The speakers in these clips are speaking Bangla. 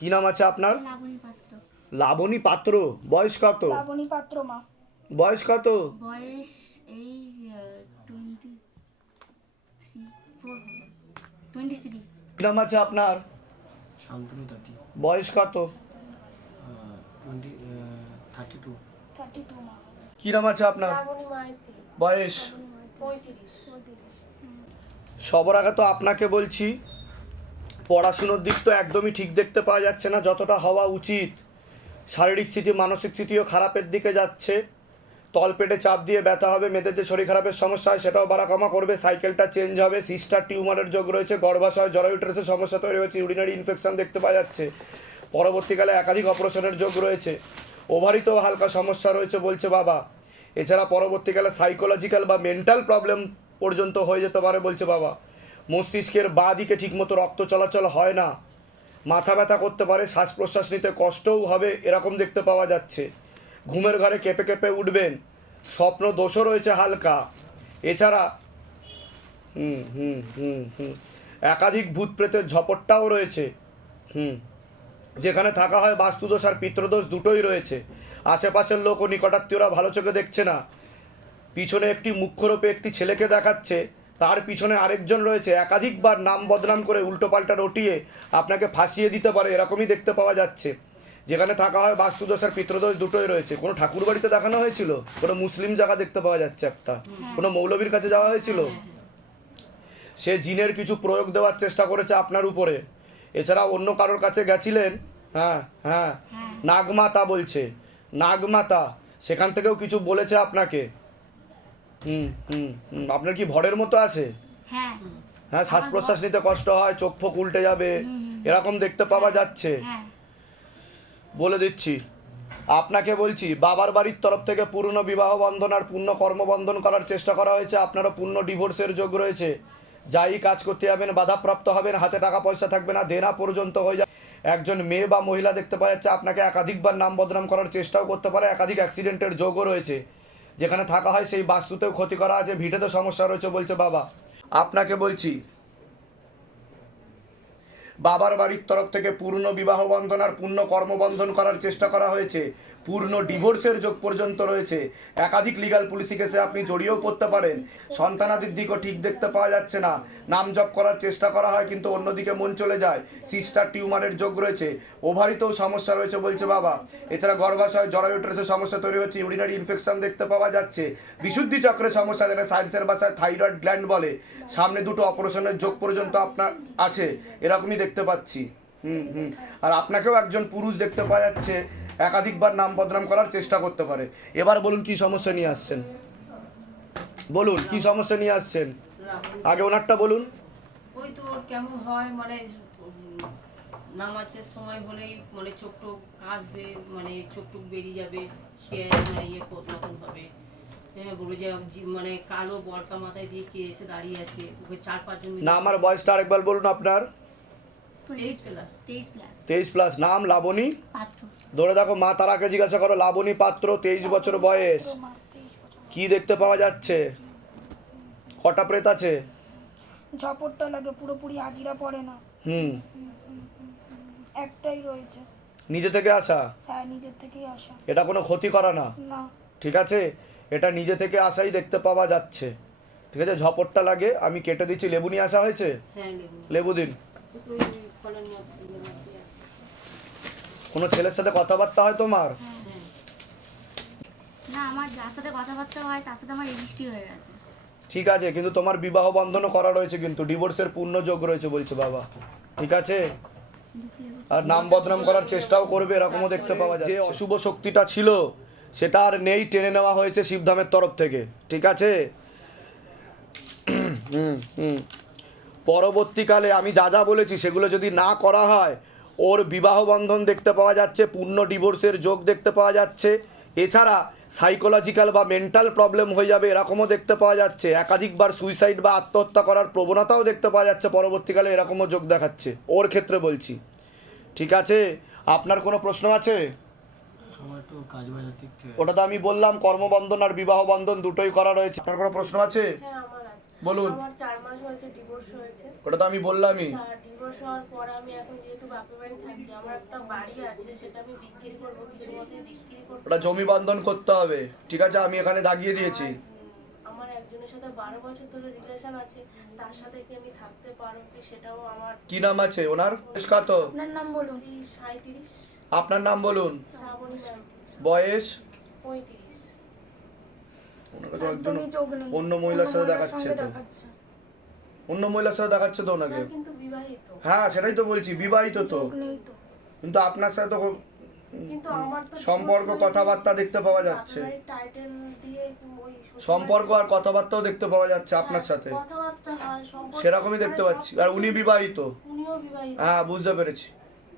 কি নাম আছে আপনার? লাবণী পাত্র। লাবণী পাত্র। বয়স কত? লাবণী পাত্র মা। বয়স কত? বয়স এই 23 কি নাম আছে আপনার? শান্তনু তাঁতি। বয়স কত? 32। 32 মা। কি নাম আছে আপনার? লাবণী মাইতি। বয়স? 35। সবার আগে তো আপনাকে বলছি, পড়াশুনোর দিক তো একদমই ঠিক দেখতে পাওয়া যাচ্ছে না যতটা হওয়া উচিত। শারীরিক স্থিতি, মানসিক স্থিতিও খারাপের দিকে যাচ্ছে। তলপেটে চাপ দিয়ে ব্যথা হবে, মেয়েদের যে শরীর খারাপের সমস্যা হয় সেটাও বাড়া কমা করবে, সাইকেলটা চেঞ্জ হবে, সিস্টার টিউমারের যোগ রয়েছে, গর্ভাশয় জরায়ুটেরাসের সমস্যা তৈরি হয়েছে, ইউরিনারি ইনফেকশন দেখতে পাওয়া যাচ্ছে, পরবর্তীকালে একাধিক অপারেশনের যোগ রয়েছে, ওভারিতেও হালকা সমস্যা রয়েছে বলছে বাবা। এছাড়া পরবর্তীকালে সাইকোলজিক্যাল বা মেন্টাল প্রবলেম পর্যন্ত হয়ে যেতে পারে বলছে বাবা। মস্তিষ্কের বাঁ দিকে ঠিকমতো রক্ত চলাচল হয় না, মাথা ব্যথা করতে পারে, শ্বাস প্রশ্বাস নিতে কষ্টও হবে এরকম দেখতে পাওয়া যাচ্ছে। ঘুমের ঘরে কেঁপে কেঁপে উঠবেন, স্বপ্ন দোষও রয়েছে হালকা। এছাড়া একাধিক ভূত প্রেতের ঝপটটাও রয়েছে। যেখানে থাকা হয় বাস্তুদোষ আর পিতৃদোষ দুটোই রয়েছে। আশেপাশের লোক ও নিকটাত্মীয়রা ভালো চোখে দেখছে না। পিছনে একটি মুখ্যরূপে একটি ছেলেকে দেখাচ্ছে, তার পিছনে আরেকজন রয়েছে, একাধিকবার নাম বদনাম করে উল্টোপাল্টা রটিয়ে আপনাকে ফাঁসিয়ে দিতে পারে এরকমই দেখতে পাওয়া যাচ্ছে। যেখানে থাকা হয় বাস্তুদোষ আর পিতৃদোষ দুটোই রয়েছে। কোনো ঠাকুর বাড়িতে দেখানো হয়েছিল? কোনো মুসলিম জায়গা দেখতে পাওয়া যাচ্ছে একটা? কোনো মৌলবীর কাছে যাওয়া হয়েছিল? সে জিনের কিছু প্রয়োগ দেওয়ার চেষ্টা করেছে আপনার উপরে। এছাড়া অন্য কারোর কাছে গেছিলেন, হ্যাঁ নাগমাতা বলছে, নাগমাতা সেখান থেকেও কিছু বলেছে আপনাকে। আপনার কি ভরের মতো আছে? হ্যাঁ, শ্বাস প্রশ্বাস নিতে কষ্ট হয়, চোখ ফোক উল্টে যাবে এরকম দেখতে পাওয়া যাচ্ছে। বলে দিচ্ছি আপনাকে, বলছি বাবার বাড়ির তরফ থেকে পূর্ণ বিবাহ বন্ধন আর পূর্ণ কর্মবন্ধন করার চেষ্টা করা হয়েছে। আপনারও পূর্ণ ডিভোর্সের যোগ রয়েছে। যাই কাজ করতে যাবেন বাধাপ্রাপ্ত হবেন, হাতে টাকা পয়সা থাকবে না, দেনা পর্যন্ত হয়ে যাবে। একজন মেয়ে বা মহিলা দেখতে পাওয়া যাচ্ছে, আপনাকে একাধিকবার নাম বদনাম করার চেষ্টাও করতে পারে, একাধিক অ্যাক্সিডেন্টের যোগও রয়েছে। যেখানে থাকা হয় সেই বাস্তুতেও ক্ষতি করা আছে, ভিটেতে সমস্যা রয়েছে বলছে বাবা। আপনাকে বলছি বাবার বাড়ির তরফ থেকে পূর্ণ বিবাহ বন্ধন আর পূর্ণ কর্মবন্ধন করার চেষ্টা করা হয়েছে। পূর্ণ ডিভোর্সের যোগ পর্যন্ত রয়েছে। একাধিক লিগাল পুলিশি কেসে আপনি জড়িয়েও পড়তে পারেন। সন্তানাদির দিকও ঠিক দেখতে পাওয়া যাচ্ছে না। নাম জপ করার চেষ্টা করা হয় কিন্তু অন্যদিকে মন চলে যায়। সিস্টার টিউমারের যোগ রয়েছে, ওভারিতেও সমস্যা রয়েছে বলছে বাবা। এছাড়া গর্ভাশয় জরায়ুটেরাসের সমস্যা তৈরি হচ্ছে, ইউরিনারি ইনফেকশন দেখতে পাওয়া যাচ্ছে, বিশুদ্ধি চক্রের সমস্যা, যেটা সায়েন্সের ভাষায় থাইরয়েড গ্ল্যান্ড বলে। সামনে দুটো অপারেশনের যোগ পর্যন্ত আপনার আছে এরকমই দেখতে পাচ্ছি। আর আপনাকেও একজন পুরুষ দেখতে পাওয়া যাচ্ছে, একাধিকবার নাম বদনাম করার চেষ্টা করতে পারে। এবার বলুন কি সমস্যা নিয়ে আসছেন, বলুন কি সমস্যা নিয়ে আসছেন, আগে ওনারটা বলুন। ওই তো ওর কেমন হয় মানে নামাজের সময় হলেই মানে চোখ টোক আসবে, মানে চোখ টোক বেরিয়ে যাবে, সে মানে ইয়ে মতন হবে। হ্যাঁ, বলবো যে মানে কালো বরকা মাথায় দিয়ে কে এসে দাঁড়িয়ে আছে, ওকে 4-5 জন। না, আমার বয়সটা আরেকবার বলুন আপনার। 23+। নাম লাবণী পাত্র। ধরে দেখো, মা তারাকে জিজ্ঞাসা করো। লাবণী পাত্র, 23 বছর বয়স। কি দেখতে পাওয়া যাচ্ছে? কটা প্রেত আছে? ঝপটটা লাগে, পুরোপুরি আজিরা পড়ে না। একটাই রয়েছে। নিজে থেকে আসা? হ্যাঁ, নিজের থেকেই আসা। এটা কোনো ক্ষতি করা না, না। ঠিক আছে? এটা নিজে থেকে আসাই দেখতে পাওয়া যাচ্ছে, ঠিক আছে? ঝপটটা লাগে, আমি কেটে দিচ্ছি। লেবু নিয়ে আসা হয়েছে? হ্যাঁ, লেবু দিন। কোনো ছেলের সাথে কথাবার্তা হয় তোমার? না, আমার যার সাথে কথাবার্তা হয় তার সাথে আমার রেজিস্ট্রি হয়ে গেছে। ঠিক আছে, কিন্তু তোমার বিবাহ বন্ধনও করা রয়েছে, কিন্তু ডিভোর্সের পূর্ণ যোগ রয়েছে বলছে বাবা, ঠিক আছে? আর নাম বদনাম করার চেষ্টাও করবে এরকমও দেখতে পাওয়া যায়। যে অশুভ শক্তিটা ছিল সেটা আর নেই, টেনে নেওয়া হয়েছে শিবধামের তরফ থেকে, ঠিক আছে? পরবর্তীকালে আমি যা যা বলেছি সেগুলো যদি না করা হয়, ওর বিবাহ বন্ধন দেখতে পাওয়া যাচ্ছে, পূর্ণ ডিভোর্সের যোগ দেখতে পাওয়া যাচ্ছে। এছাড়া সাইকোলজিক্যাল বা মেন্টাল প্রবলেম হয়ে যাবে এরকমও দেখতে পাওয়া যাচ্ছে। একাধিকবার সুইসাইড বা আত্মহত্যা করার প্রবণতাও দেখতে পাওয়া যাচ্ছে পরবর্তীকালে, এরকমও যোগ দেখাচ্ছে ওর ক্ষেত্রে বলছি, ঠিক আছে? আপনার কোনো প্রশ্ন আছে? আমার তো কাজ বাজার দিক থেকে। ওটা তো আমি বললাম, কর্মবন্ধন আর বিবাহ বন্ধন দুটোই করা রয়েছে। আপনার কোনো প্রশ্ন আছে? হ্যাঁ, আমার আছে। বলুন। আমার 4 মাস হয়েছে ডিভোর্স হয়েছে। ওটা তো আমি বললামই। ডিভোর্স হওয়ার পর আমি এখন যেহেতু বাপের বাড়ি থাকি, আমার একটা বাড়ি আছে, সেটা আমি বিক্রি করব, কিছু মতে বিক্রি করব। ওটা জমি বন্ধন করতে হবে, ঠিক আছে, আমি এখানে দাগিয়ে দিয়েছি। আমার একজনের সাথে 12 বছর ধরে রিলেশন আছে, তার সাথে কি আমি থাকতে পারবো কি সেটাও আমার। কি নাম আছে ওনার? বয়স কত? আপনার নাম বলুন। 37। আপনার নাম বলুন। শ্রাবণী মাইতি। বয়স? 35। ওনাকে তো একজন একদমই চোখ নেই, অন্য মহিলার সাথে অন্য দেখাচ্ছে সঙ্গে তো। দেখাচ্ছে। অন্য মহিলার সাথে দেখাচ্ছে তো ওনাকে। না, কিন্তু বিবাহিত। হ্যাঁ সেটাই তো বলছি, বিবাহিত তো। চোখ নেই তো। কিন্তু আপনার সাথে তো কিন্তু আমার তো সম্পর্ক কথাবার্তা দেখতে পাওয়া যাচ্ছে। টাইটেল দিয়ে ওই সম্পর্ক আর কথাবার্তাও দেখতে পাওয়া যাচ্ছে আপনার সাথে, কথাবার্তা হয়, সম্পর্ক সেরকমই দেখতে পাচ্ছি। আর উনি বিবাহিত। উনিও বিবাহিত। হ্যাঁ বুঝতে পেরেছি,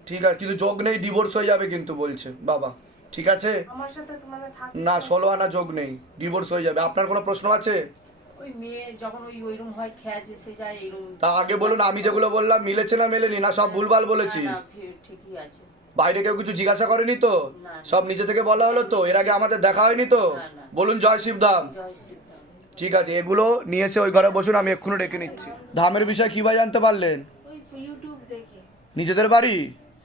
ঠিক আছে, কিন্তু যোগ নেই, ডিভোর্স হয়ে যাবে কিন্তু বলছে বাবা, ঠিক আছে? আমার সাথে তো মানে না 16 আনা যোগ নেই, ডিভোর্স হয়ে যাবে। আপনার কোনো প্রশ্ন আছে? ওই মেয়ে যখন ওইরকম হয় খ্যাচ এসে যায় এরকম। তা আগে বলুন, আমি যেগুলো বললাম মিলেছে না মেলেনি, না সব ভুলভাল বলেছি? না, ঠিকই আছে। বাইরে কেউ কিছু জিজ্ঞাসা করেনি তো? না। সব নিজে থেকে বলা হলো তো? এর আগে আমাদের দেখা হয়নি তো? না, না। বলুন জয় শিবধাম। জয় শ্রীরাম। ঠিক আছে, এগুলো নিয়ে এসে ওই ঘরে বসুন, আমি এক্ষুনি ডেকে নিচ্ছি। ধামের বিষয় কিভাবে জানতে পারলেন? ওই ইউটিউব দেখে। নিজেদের বাড়ি?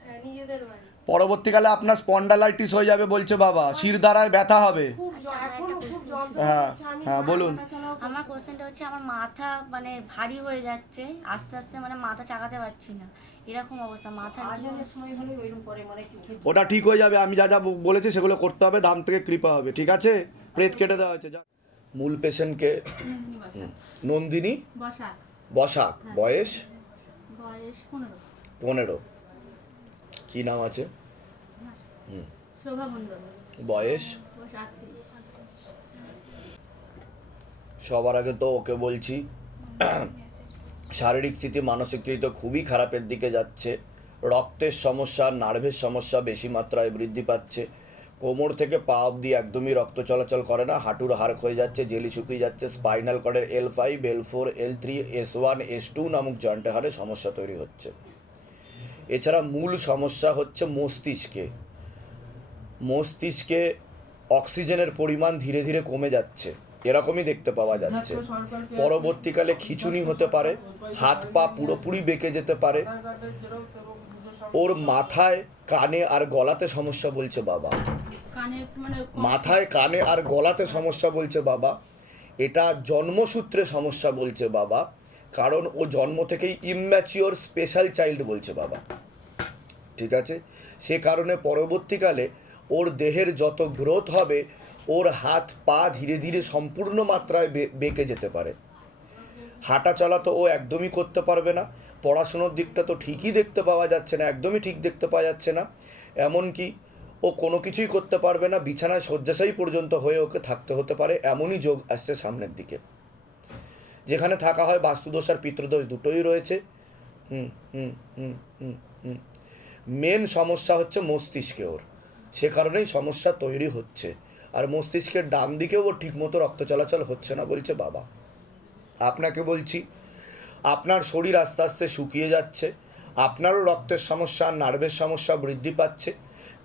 হ্যাঁ, নিজেদের বাড়ি। পরবর্তীকালে আপনার স্পন্ডালাইটিস হয়ে যাবে বলছে বাবা, শির দ্বারায় ব্যথা হবে। খুব এখনো খুব যন্ত্রণা হ্যাঁ, হচ্ছে, আমি হ্যাঁ, বলুন। হাঁটাচলাও করতে আমার কোশ্চেনটা হচ্ছে আমার মাথা মানে ভারী হয়ে যাচ্ছে আস্তে আস্তে, মানে মাথা চাগাতে পারছি না, এরকম অবস্থা মাথা। আজনের সময় হলে ওইরকম করে মানে একটু উঠে ওটা ঠিক হয়ে যাবে, আমি যা যা বলেছি সেগুলো করতে হবে, ধাম থেকে কৃপা হবে, ঠিক আছে? প্রেত কেটে দেওয়া হয়েছে। মূল পেশেন্টকে নন্দিনী বসাক, বসাক, বয়স বয়স 15, 15। কি নাম আছে? শোভা মণ্ডল, বয়স? বয়স 38। সবার আগে তো ওকে বলছি শারীরিক স্থিতি মানসিক স্থিতি তো খুবই খারাপের দিকে যাচ্ছে। রক্তের সমস্যা, নার্ভের সমস্যা বেশি মাত্রায় বৃদ্ধি পাচ্ছে। কোমর থেকে পা অবধি একদমই রক্ত চলাচল করে না, হাঁটুর হাড় ক্ষয়ে যাচ্ছে, জেলি শুকিয়ে যাচ্ছে, spinal কর্ডের L5, L4, L3, S1, S2 নামক জয়েন্টে হাড়ে সমস্যা তৈরি হচ্ছে। এছাড়া মূল সমস্যা হচ্ছে মস্তিষ্কে অক্সিজেনের পরিমাণ ধীরে ধীরে কমে যাচ্ছে, এরকমই দেখতে পাওয়া যাচ্ছে। পরবর্তীকালে খিঁচুনি হতে পারে, হাত পা পুরোপুরি বেঁকে যেতে পারে। ওর মাথায়, কানে আর গলাতে সমস্যা বলছে বাবা। কানে মানে মাথায়, কানে আর গলাতে সমস্যা বলছে বাবা। এটা জন্মসূত্রে সমস্যা বলছে বাবা, কারণ ও জন্ম থেকেই ইম্যাচিওর স্পেশাল চাইল্ড বলছে বাবা, ঠিক আছে? সে কারণে পরবর্তীকালে ওর দেহের যত গ্রোথ হবে, ওর হাত পা ধীরে ধীরে সম্পূর্ণ মাত্রায় বেঁকে যেতে পারে। হাঁটা চলা তো ও একদমই করতে পারবে না। পড়াশুনোর দিকটা তো ঠিকই দেখতে পাওয়া যাচ্ছে না, একদমই ঠিক দেখতে পাওয়া যাচ্ছে না। এমনকি ও কোনো কিছুই করতে পারবে না, বিছানায় শয্যাশায়ী পর্যন্ত হয়ে ওকে থাকতে হতে পারে, এমনই যোগ আসছে সামনের দিকে। যেখানে থাকা হয় বাস্তুদোষ আর পিতৃদোষ দুটোই রয়েছে। মেন সমস্যা হচ্ছে মস্তিষ্কে ওর, সে কারণেই সমস্যা তৈরি হচ্ছে। আর মস্তিষ্কের ডান দিকেও ওর ঠিকমতো রক্ত চলাচল হচ্ছে না বলছে বাবা। আপনাকে বলছি, আপনার শরীর আস্তে আস্তে শুকিয়ে যাচ্ছে, আপনারও রক্তের সমস্যা আর নার্ভের সমস্যা বৃদ্ধি পাচ্ছে।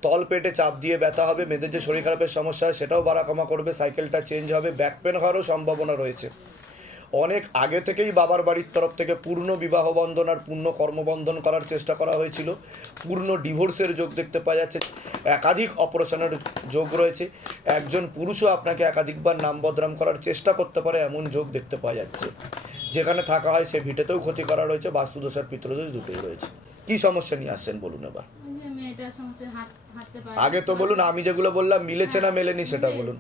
তল পেটে চাপ দিয়ে ব্যথা হবে, মেয়েদের যে শরীর খারাপের সমস্যা হয় সেটাও বাড়া কমা করবে, সাইকেলটা চেঞ্জ হবে, ব্যাক পেন হওয়ারও সম্ভাবনা রয়েছে। অনেক আগে থেকেই বাবার বাড়ির তরফ থেকে পূর্ণ বিবাহ বন্ধন আর পূর্ণ কর্মবন্ধন করার চেষ্টা করা হয়েছিল, পূর্ণ ডিভোর্সের যোগ দেখতে পাওয়া যাচ্ছে, একাধিক অপারেশনের যোগ রয়েছে। একজন পুরুষও আপনাকে একাধিকবার নাম বদনাম করার চেষ্টা করতে পারে, এমন যোগ দেখতে পাওয়া যাচ্ছে। যেখানে থাকা হয় সে ভিটেতেও ক্ষতি করা রয়েছে, বাস্তুদোষ আর পিতৃদোষ দুটোই রয়েছে। কি সমস্যা নিয়ে আসছেন বলুন এবার? মেয়েটার সমস্যা, হাঁটতে পারে আগে তো বলুন, আমি যেগুলো বললাম মিলেছে না মেলেনি সেটা বলুন।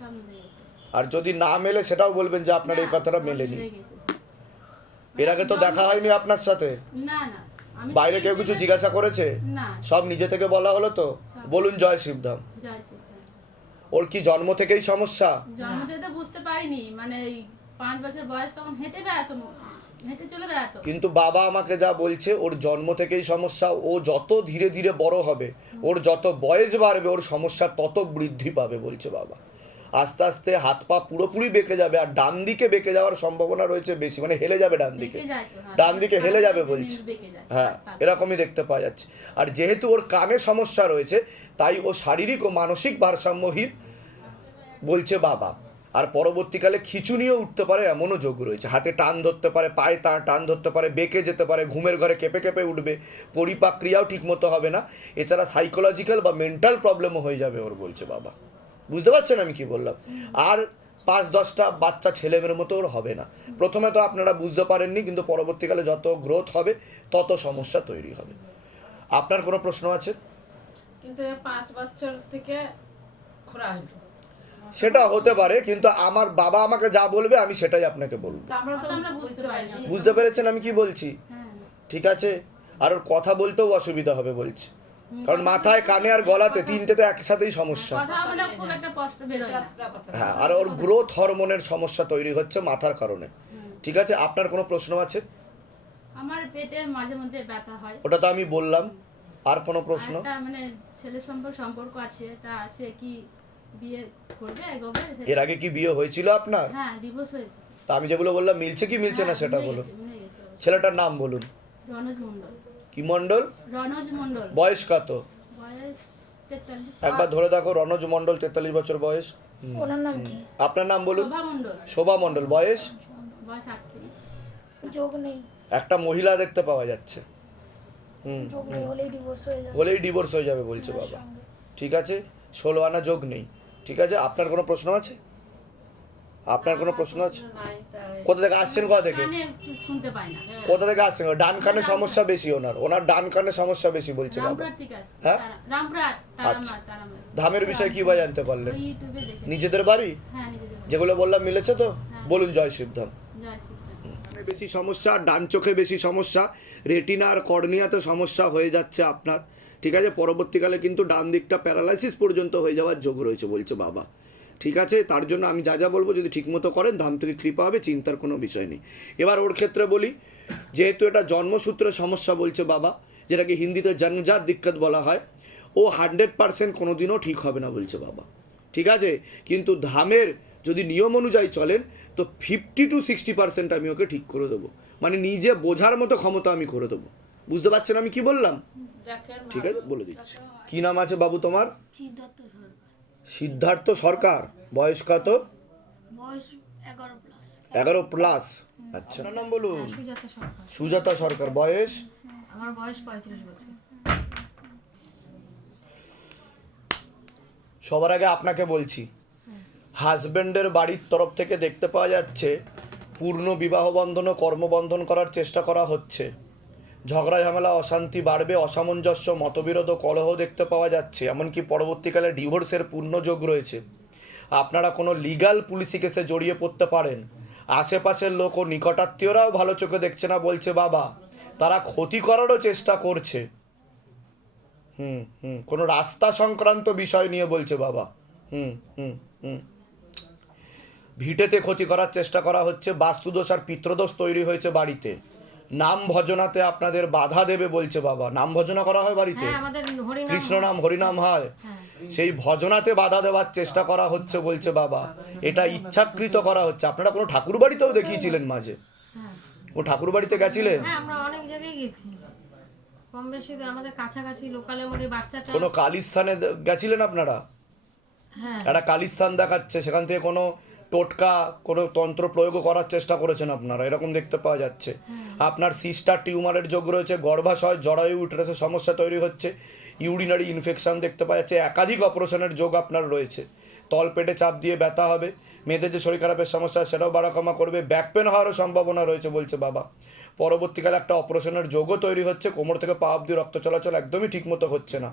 আর যদি না মেলে সেটাও বলবেন যে আপনার এই কথাটা মেলেনি। এর আগে তো দেখা হয়নি আপনার সাথে? না না, আমি বাইরে কেউ কিছু জিজ্ঞাসা করেছে? না, সব নিজে থেকে বলা হলো তো? বলুন জয় শিবধাম। জয় শ্রীরাম। ওর কি জন্ম থেকেই সমস্যা? জন্ম থেকে তো বুঝতে পারিনি, মানে 5 বছর বয়স তখন হেঁটে বেড়াতো, হেঁটে চলে বেড়াতো। কিন্তু বাবা আমাকে যা বলছে, ওর জন্ম থেকেই সমস্যা। ও যত ধীরে ধীরে বড় হবে, ওর যত বয়স বাড়বে, ওর সমস্যা তত বৃদ্ধি পাবে বলছে বাবা। আস্তে আস্তে হাত পা পুরোপুরি বেঁকে যাবে, আর ডান দিকে বেঁকে যাওয়ার সম্ভাবনা রয়েছে বেশি, মানে হেলে যাবে ডান দিকে, ডান দিকে হেলে যাবে বলছে। হ্যাঁ, এরকমই দেখতে পাওয়া যাচ্ছে। আর যেহেতু ওর কানে সমস্যা রয়েছে, তাই ও শারীরিক ও মানসিক ভারসাম্যহীন বলছে বাবা। আর পরবর্তীকালে খিঁচুনিও উঠতে পারে এমনও যোগ রয়েছে, হাতে টান ধরতে পারে, পায়ে টান ধরতে পারে, বেঁকে যেতে পারে, ঘুমের ঘরে কেঁপে কেঁপে উঠবে, পরিপাক ক্রিয়াও ঠিকমতো হবে না, এছাড়া সাইকোলজিক্যাল বা মেন্টাল প্রবলেমও হয়ে যাবে ওর বলছে বাবা। বুঝতে পারছেন আমি কি বললাম? আর 5-10টা বাচ্চা ছেলেমেয়ের মতো ওর হবে না। প্রথমে তো আপনারা বুঝতে পারেননি, কিন্তু পরবর্তীকালে যত গ্রোথ হবে তত সমস্যা তৈরি হবে। আপনার কোনো প্রশ্ন আছে? কিন্তু 5 বছর থেকে খোলা হলো, সেটা হতে পারে, কিন্তু আমার বাবা আমাকে যা বলবে আমি সেটাই আপনাকে বলবো। তা আমরা তো বুঝতে পারিনি। বুঝতে পেরেছেন আমি কি বলছি? হ্যাঁ। ঠিক আছে। আর ওর কথা বলতেও অসুবিধা হবে বলছি, কারণ মাথায়, কানে আর গলাতে তিনটেতে একসাথেই সমস্যা। কথা বলে খুব একটা কষ্ট বেরোয় না। হ্যাঁ, আর ওর গ্রোথ হরমোনের সমস্যা তৈরি হচ্ছে মাথার কারণে। ঠিক আছে, আপনার কোনো প্রশ্ন আছে? আমার পেটে মাঝে মধ্যে ব্যথা হয়। ওটা তো আমি বললাম। আর কোনো প্রশ্ন? একটা মানে ছেলের সম্পর্ক আছে, তা সে কি বিয়ে করবে এগোবে? এর আগে কি বিয়ে হয়েছিল আপনার? হ্যাঁ, ডিভোর্স হয়েছে। তা আমি যেগুলো বললাম মিলছে কি মিলছে না সেটা বলুন। মিলে গেছে। ছেলেটার নাম বলুন। রনজ মণ্ডল। কি মণ্ডল? রনজ মণ্ডল। বয়স কত? বয়স 43। একবার ধরে দেখো। রনজ মণ্ডল, 43 বছর বয়স। ওনার নাম কি? আপনার নাম বলুন। শোভা মণ্ডল। শোভা মণ্ডল, বয়স? বয়স 38। যোগ নেই, একটা মহিলা দেখতে পাওয়া যাচ্ছে। যোগ নেই হলেই ডিভোর্স হয়ে যাবে হলেই ডিভোর্স হয়ে যাবে বলছে বাবা। ঠিক আছে, 16 আনা যোগ নেই। ঠিক আছে, আপনার কোনো প্রশ্ন আছে? আপনার কোনো প্রশ্ন আছে? নাই, তাই কোথা থেকে আসছেন? কোথা থেকে? কানে একটু শুনতে পায় না। কোথা থেকে আসছেন? ডান কানে সমস্যা বেশি ওনার ডান কানে সমস্যা বেশি বলছে বাবা। রামপুরহাট থেকে আসছে। হ্যাঁ? রামপুরহাট, আচ্ছা। তারামার। ধামের বিষয়ে কি বা জানতে পারলেন? ওই ইউটিউবে দেখে। নিজেদের বাড়ি? হ্যাঁ, নিজেদের বাড়ি। যেগুলো বললাম মিলেছে তো? বলুন জয় শিবধাম। জয় শ্রীরাম। কানে বেশি সমস্যা, ডান চোখে বেশি সমস্যা, রেটিনা আর কর্নিয়াতে সমস্যা হয়ে যাচ্ছে আপনার। ঠিক আছে, পরবর্তীকালে কিন্তু ডান দিকটা প্যারালাইসিস পর্যন্ত হয়ে যাওয়ার যোগ রয়েছে বলছে বাবা। ঠিক আছে, তার জন্য আমি যা বলবো যদি ঠিকমতো করেন ধাম থেকে কৃপা হবে, চিন্তার কোনো বিষয় নেই। এবার ওর ক্ষেত্রে বলি, যেহেতু এটা জন্মসূত্রের সমস্যা বলছে বাবা, যেটাকে হিন্দিতে জন্মজাত দিক্কত বলা হয়, ও 100% কোনো দিনও ঠিক হবে না বলছে বাবা। ঠিক আছে, কিন্তু ধামের যদি নিয়ম অনুযায়ী চলেন তো 50 to 60% আমি ওকে ঠিক করে দেবো, মানে নিজে বোঝার মতো ক্ষমতা আমি করে দেবো। বুঝতে পারছেন আমি কি বললাম? দেখেন ঠিক আছে, বলে দিচ্ছি। কি নাম আছে বাবু তোমার? সিদ্ধার্থ সরকার, সিদ্ধার্থ সরকার। বয়স কত? বয়স 11+। 11+। আচ্ছা, আপনার নাম বলুন। সুজাতা সরকার। সুজাতা সরকার। বয়স? আমার বয়স 35 বছর। সবার আগে আপনাকে বলছি, হাজব্যান্ডের বাড়ির তরফ থেকে দেখতে পাওয়া যাচ্ছে পূর্ণ বিবাহ বন্ধন ও কর্মবন্ধন করার চেষ্টা করা হচ্ছে। ঝগড়া ঝামেলা, অশান্তি বাড়বে, অসামঞ্জস্য, মতবিরোধ ও কলহ দেখতে পাওয়া যাচ্ছে, এমনকি পরবর্তীকালে ডিভোর্সের পূর্ণ যোগ রয়েছে। আপনারা কোনো লিগ্যাল পুলিশি কেসে জড়িয়ে পড়তে পারেন। আশেপাশের লোক ও নিকটাত্মীয়রাও ভালো চোখে দেখছে না বলছে বাবা, তারা ক্ষতি করারও চেষ্টা করছে। কোনো রাস্তা সংক্রান্ত বিষয় নিয়ে বলছে বাবা। ভিটেতে ক্ষতি করার চেষ্টা করা হচ্ছে, বাস্তুদোষ আর পিতৃদোষ তৈরি হয়েছে বাড়িতে। নাম ভজনাতে আপনাদের বাধা দেবে বলছে বাবা। নাম ভজনা করা হয় বাড়িতে? হ্যাঁ, আমাদের হরিনাম। কৃষ্ণ নাম হরিনাম হয়, সেই ভজনাতে বাধা দেওয়ার চেষ্টা করা হচ্ছে বলছে বাবা। এটা ইচ্ছাকৃত করা হচ্ছে। আপনারা কোনো ঠাকুর বাড়িতেও দেখিয়েছিলেন মাঝে? হ্যাঁ, ও ঠাকুর বাড়িতে গেছিলেন? হ্যাঁ, আমরা অনেক জায়গায় গেছি, কম বেশি আমাদের কাছাকাছি লোকালের মধ্যে বাচ্চাটা। কোনো কালীস্থানে গেছিলেন আপনারা? হ্যাঁ, একটা কালীস্থান দেখাচ্ছে, সেখান থেকে কোনো টোটকা, কোনো তন্ত্র প্রয়োগও করার চেষ্টা করেছেন আপনারা, এরকম দেখতে পাওয়া যাচ্ছে। আপনার সিস্টার টিউমারের যোগ রয়েছে, গর্ভাশয়, জরায়ু ইউটেরাসের সমস্যা তৈরি হচ্ছে, ইউরিনারি ইনফেকশন দেখতে পাওয়া যাচ্ছে, একাধিক অপারেশনের যোগ আপনার রয়েছে। তলপেটে চাপ দিয়ে ব্যথা হবে, মেয়েদের যে শরীর খারাপের সমস্যা সেটাও বাড়াকমা করবে, ব্যাক পেন হওয়ারও সম্ভাবনা রয়েছে বলছে বাবা। পরবর্তীকালে একটা অপারেশনের যোগও তৈরি হচ্ছে, কোমর থেকে পা অবধি রক্ত চলাচল একদমই ঠিকমতো হচ্ছে না।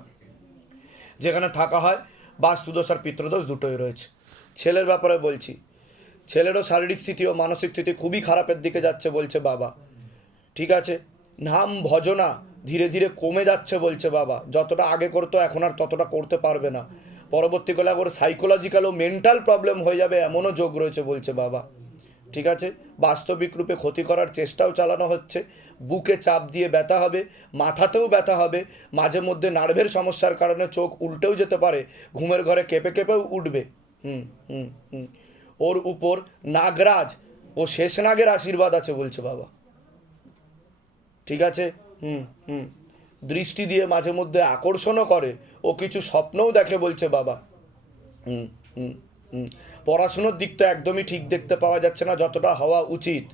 যেখানে থাকা হয় বাস্তুদোষ আর পিতৃদোষ দুটোই রয়েছে। ছেলের ব্যাপারে বলছি, ছেলেরও শারীরিক স্থিতি ও মানসিক স্থিতি খুবই খারাপের দিকে যাচ্ছে বলছে বাবা। ঠিক আছে, নাম ভজনা ধীরে ধীরে কমে যাচ্ছে বলছে বাবা। যতটা আগে করতো এখন আর ততটা করতে পারবে না। পরবর্তীকালে ওর সাইকোলজিক্যাল ও মেন্টাল প্রবলেম হয়ে যাবে এমনও যোগ রয়েছে বলছে বাবা। ঠিক আছে, বাস্তবিক রূপে ক্ষতি করার চেষ্টাও চালানো হচ্ছে। বুকে চাপ দিয়ে ব্যথা হবে, মাথাতেও ব্যথা হবে, মাঝে মধ্যে নার্ভের সমস্যার কারণে চোখ উল্টেও যেতে পারে, ঘুমের ঘরে কেঁপে কেঁপেও উঠবে। ওর উপর নাগরাজ ও শেষনাগের আশীর্বাদ আছে বলছে বাবা। ঠিক আছে, দৃষ্টি দিয়ে মাঝে মধ্যে আকর্ষণও করে, ও কিছু স্বপ্নও দেখে বলছে বাবা। পড়াশুনোর দিক তো একদমই ঠিক দেখতে পাওয়া যাচ্ছে না যতটা হওয়া উচিত।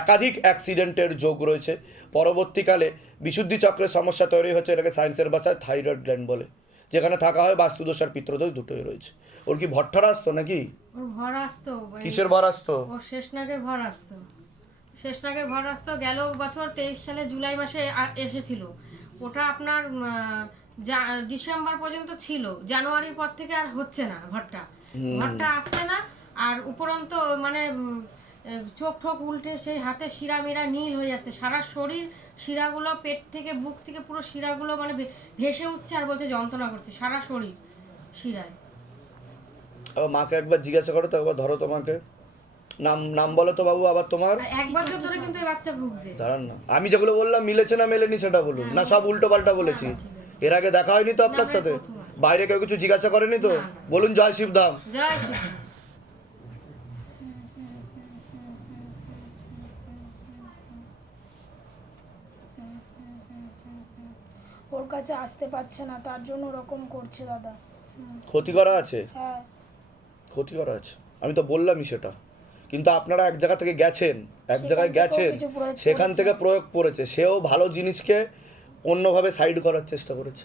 একাধিক অ্যাক্সিডেন্টের যোগ রয়েছে। পরবর্তীকালে বিশুদ্ধি চক্রের সমস্যা তৈরি হচ্ছে, এটাকে সায়েন্সের ভাষায় থাইরয়েড গ্ল্যান্ড বলে, যেখানে থাকা হয় বাস্তুদোষ আর পিত্রদোষ দুটোই রয়েছে। ওর কি ভট্টার আসতো নাকি? ওর ভর আসতো কিসের ভর আসতো? ওর শেষনাগের ভর আসতো। শেষনাগের ভর আসতো গেল বছর 23 সালে জুলাই মাসে এসেছিল। ওটা আপনার ডিসেম্বর পর্যন্ত ছিল, জানুয়ারির পর থেকে আর হচ্ছে না ভরটা। ভরটা আসছে না, আর উপরন্ত মানে চোখ ঠোক উল্টে সেই হাতে শিরা মিরা নীল হয়ে যাচ্ছে, সারা শরীর শিরাগুলো পেট থেকে বুক থেকে পুরো শিরাগুলো মানে ভেসে উঠছে, আর বলছে যন্ত্রণা করছে সারা শরীর শিরায়। মাকে একবার জিজ্ঞাসা করো তো, একবার ধরো তোমাকে। নাম বলো তো বাবু আবার তোমার। আর 1 বছর ধরে কিন্তু এই বাচ্চা ভুগছে। দাঁড়ান না, আমি যেগুলো বললাম মিলেছে না মেলেনি সেটা বলুন না, সব উল্টো পাল্টা বলেছি। এর আগে দেখা হয়নি তো আপনার সাথে? বাইরে কেউ কিছু জিজ্ঞাসা করেনি তো? বলুন জয় শিবধাম। জয় শ্রী। ওর কাছে আসতে পারছে না, তার জন্য ওরকম করছে দাদা। ক্ষতি করা আছে, হ্যাঁ, ক্ষতি করা আছে, আমি তো বললামই সেটা। কিন্তু আপনারা এক জায়গা থেকে গেছেন, এক জায়গায় গেছেন, সেখান থেকে প্রয়োগ করেছে। সেও ভালো জিনিসকে অন্যভাবে সাইড করার চেষ্টা করেছে।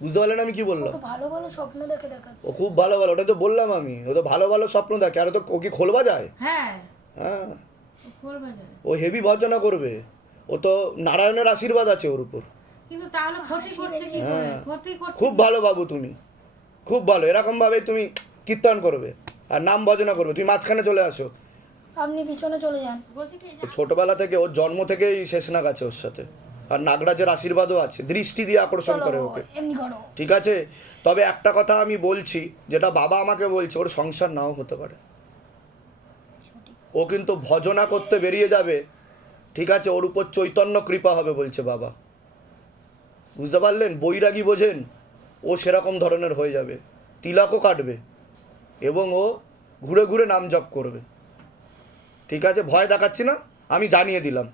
বুঝতে পারলেন আমি কি বললাম? তো ভালো ভালো স্বপ্ন দেখে দেখাচ্ছে। ও খুব ভালো ভালো, ওটা তো বললাম আমি, ও তো ভালো ভালো স্বপ্ন দেখে। আর ও কি খোলবা যায়? হ্যাঁ, হ্যাঁ, ও খোল বাজায়। ও হেভি ভজনা করবে। ও তো নারায়ণের আশীর্বাদ আছে ওর উপর। কিন্তু তাহলে ক্ষতি করছে কি করে? ক্ষতি করছে। খুব ভালো বাবু, তুমি খুব ভালো। এরকম ভাবে তুমি কীর্তন করবে আর নাম ভজনা করবে। তুমি মাঝখানে চলে আসো, আপনি পিছনে চলে যান। বলছি কি ও ছোটবেলা থেকে, ওর জন্ম থেকেই শেষনাগ আছে ওর সাথে। আর নাগরাজের আশীর্বাদও আছে, দৃষ্টি দিয়ে আকর্ষণ করে ওকে। এমনি করো। ঠিক আছে, তবে একটা কথা আমি বলছি, যেটা বাবা আমাকে বলছে, ওর সংসার নাও হতে পারে। ও কিন্তু ভজনা করতে বেরিয়ে যাবে, ঠিক আছে? ওর উপর চৈতন্য কৃপা হবে বলছে বাবা। বুঝতে পারলেন? বৈরাগী বোঝেন, ও সেরকম ধরনের হয়ে যাবে, তিলকও কাটবে এবং ও ঘুরে ঘুরে নাম জপ করবে। ঠিক আছে, ভয় দেখাচ্ছি না, আমি জানিয়ে দিলাম।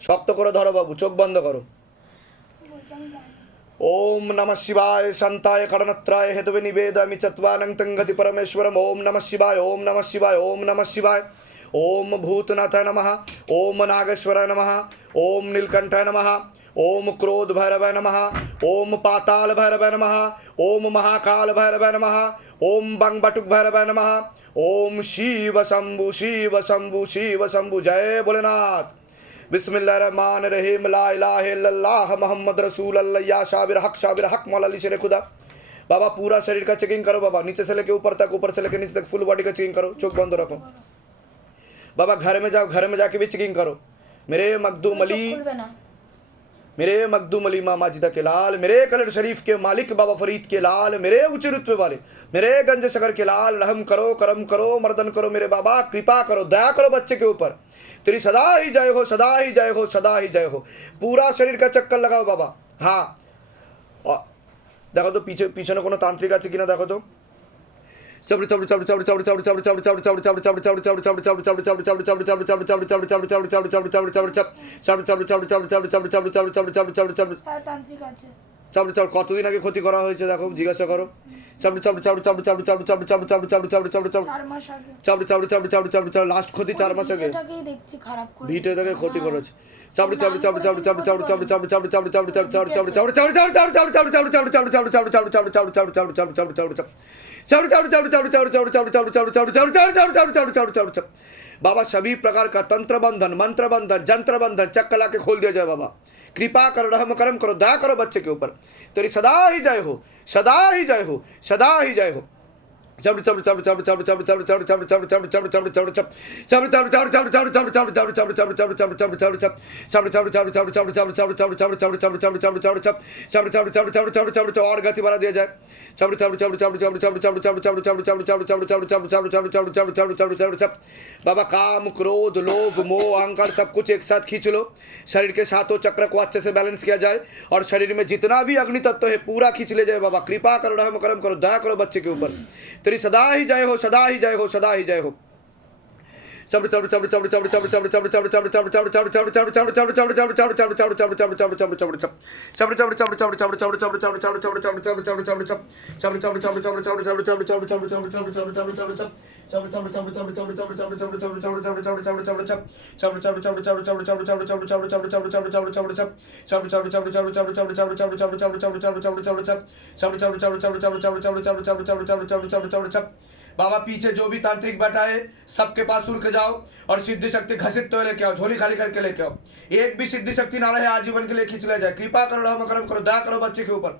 শক্ত করে ধরো বাবু, চোখ বন্ধ করো। ओम नमः शिवाय शांताय करणत्राय हेतवे निवेदयामि चत्वारं तंगति परमेश्वरम। ओम नमः शिवाय, ओम नमः शिवाय, ओम नमः शिवाय। ओम भूतनाथाय नमः, ओम नागेश्वराय नमः, ओम नीलकंठाय नमः, ओम क्रोध भैरवाय नमः, ओम पाताल भैरवाय नमः, ओम महाकाल भैरवाय नमः, ओम बंगबटुक भैरवाय नमः, ओम शिव शंभु शिव शंभु शिव शंभु। जय भोलेनाथ। बिस्मिल्लाहिर्रहमानिर्रहीम। ला इलाहा इल्लल्लाह मोहम्मद रसूलुल्लाह। या शाबिर हक मौला अली शेर खुदा। बाबा पूरा शरीर का चेकिंग करो बाबा, नीचे से लेके ऊपर तक, ऊपर से लेके नीचे तक, फुल बॉडी का चेकिंग करो। चोख बंद रखो बाबा। घर में जाओ, घर में जाके भी चेकिंग करो। मेरे मखदूम अली, খুলবে না। मेरे मखदूम अली मामाजिदा के लाल, मेरे कलर शरीफ के मालिक बाबा फरीद के लाल, मेरे ऊंचे रुतबे वाले, मेरे गंज शकर के लाल, रहम करो, करम करो, मर्दन करो मेरे बाबा, कृपा करो, दया करो बच्चे के ऊपर। तेरी सदा ही जय हो, सदा ही जय हो, सदा ही जय हो। पूरा शरीर का चक्कर लगाओ बाबा। हाँ, देखो तो पीछे पीछे कोनो तांत्रिक আছে কিনা দেখো তো। হ্যাঁ, তান্ত্রিক আছে। কতদিন আগে ক্ষতি করা হয়েছে দেখো, জিজ্ঞাসা করো। 4 মাস আগে। লাস্ট ক্ষতি 4 মাস আগে। ভিডিওটাকেই দেখছি খারাপ করে। ভিডিওটাকে ক্ষতি করেছে। बाबा सभी प्रकार का तंत्र बंधन, मंत्र बंधन, जंत्र बंधन, चक्कर ला के खोल दिया जाए बाबा। कृपा करो, रहम करम करो, दया करो बच्चे के ऊपर। तेरी सदा ही जय हो, सदा ही जय हो, सदा ही जय हो। और गति बढ़ा दिया जाए। बाबा काम, क्रोध, लोभ, मोह, अहंकार सब कुछ एक साथ खींच लो। शरीर के सातों चक्र को अच्छे से बैलेंस किया जाए और शरीर में जितना भी अग्नि तत्व है पूरा खींच ले जाए बाबा। कृपा करो, रहम करम करो, दया करो बच्चे के ऊपर। तेरी सदा ही जय हो, सदा ही जय हो, सदा ही जय हो। बाबा पीछे जो भी तांत्रिक बैठा है सबके पास उड़ के जाओ और सिद्धि शक्ति घसीटते हुए लेके आओ, झोली खाली करके लेके आओ। एक भी सिद्धि शक्ति ना रहे, आजीवन के लिए खींच ले जाए। कृपा करो, रहम करम करो, दया करो बच्चे के ऊपर।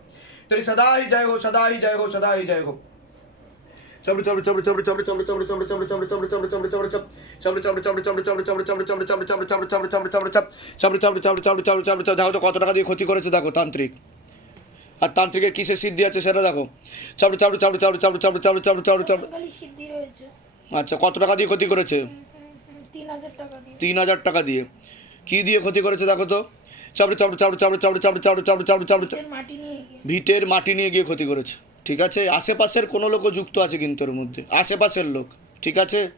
तेरी सदा ही जय हो, सदा ही जय हो, सदा ही जय हो। দেখো তো কত টাকা দিয়ে ক্ষতি করেছে, দেখো তান্ত্রিক। আর তান্ত্রিকের কিসের সিদ্ধি আছে সেটা দেখো। খালি সিদ্ধি রয়েছে। আচ্ছা, কত টাকা দিয়ে ক্ষতি করেছে? 3000 টাকা দিয়ে। 3000 টাকা দিয়ে। কি দিয়ে ক্ষতি করেছে দেখো তো? মাটি নিয়ে গিয়ে। ভিটের মাটি নিয়ে গিয়ে ক্ষতি করেছে। ঠিক আছে, আশেপাশের কোনো লোকও যুক্ত আছে কিন্তু এর মধ্যে, আশেপাশের লোক। ঠিক আছে,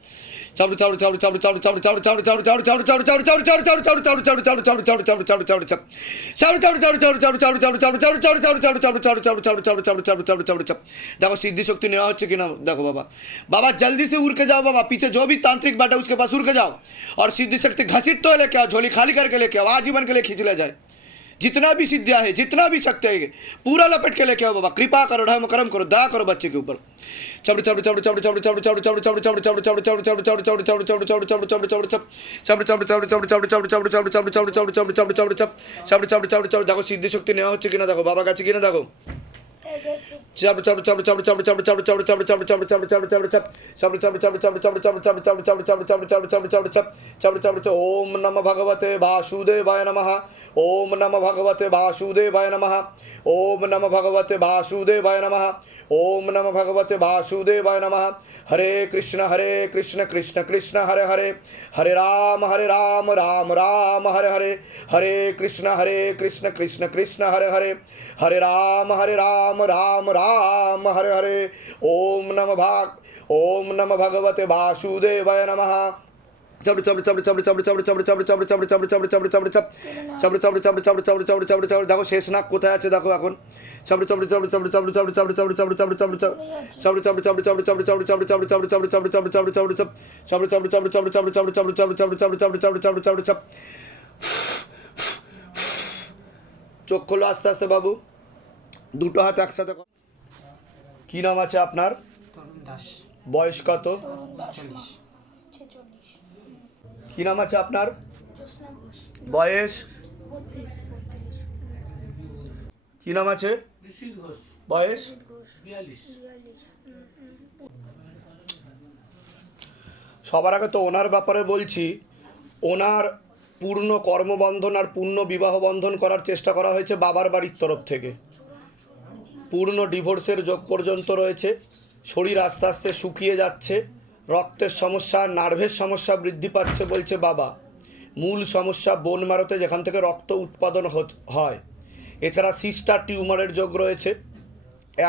देखो सिद्धि शक्ति नेওয়া হচ্ছে কিনা देखो। बाबा बाबा जल्दी से उड़ के जाओ बाबा, पीछे जो भी तांत्रिक बैठा उसके पास उड़ के जाओ और सिद्धि शक्ति घसीट तो लेके आओ, झोली खाली करके लेके आओ, आजीवन के लिए खींच ले जाए। जितना भी सिद्धियाँ है, जितना भी शक्ति है, पूरा लपेट के लेके आओ बाबा। कृपा करो, रहम करम करो, दया करो बच्चे के ऊपर। देखो सिद्धि शक्ति नेওয়া হচ্ছে কিনা দেখো, বাবা কাছে কিনা দেখো। ओम नमः भगवते वासुदेवाय नमः। ओम नमः भगवते वासुदेवाय नमः। ओम नमः भगवते वासुदेवाय नमः। ओम नमः भगवते वासुदेवाय नमः। हरे कृष्ण कृष्ण कृष्ण हरे हरे, हरे राम राम राम हरे हरे, हरे कृष्ण कृष्ण कृष्ण हरे हरे, हरे राम राम राम हरे हरे। ओम नमः भगवते वासुदेवाय नमः। देखो शेषनाग কোথায় আছে দেখো এখন। চোখ খোলো আস্তে আস্তে বাবু, দুটো হাত একসাথে। কি নাম আছে আপনার? তরুণ দাস। বয়স কত? 40। কি নাম আছে আপনার? বয়স? কি নাম আছে? বয়স? সবার আগে তো ওনার ব্যাপারে বলছি, ওনার পূর্ণ কর্মবন্ধন আর পূর্ণ বিবাহ বন্ধন করার চেষ্টা করা হয়েছে বাবার বাড়ির তরফ থেকে। পূর্ণ ডিভোর্সের যোগ পর্যন্ত রয়েছে। শরীর আস্তে আস্তে শুকিয়ে যাচ্ছে, রক্তের সমস্যা, নার্ভের সমস্যা বৃদ্ধি পাচ্ছে বলছে বাবা। মূল সমস্যা বোন ম্যারোতে, যেখান থেকে রক্ত উৎপাদন হয়। এছাড়া সিস্টার টিউমারের যোগ রয়েছে,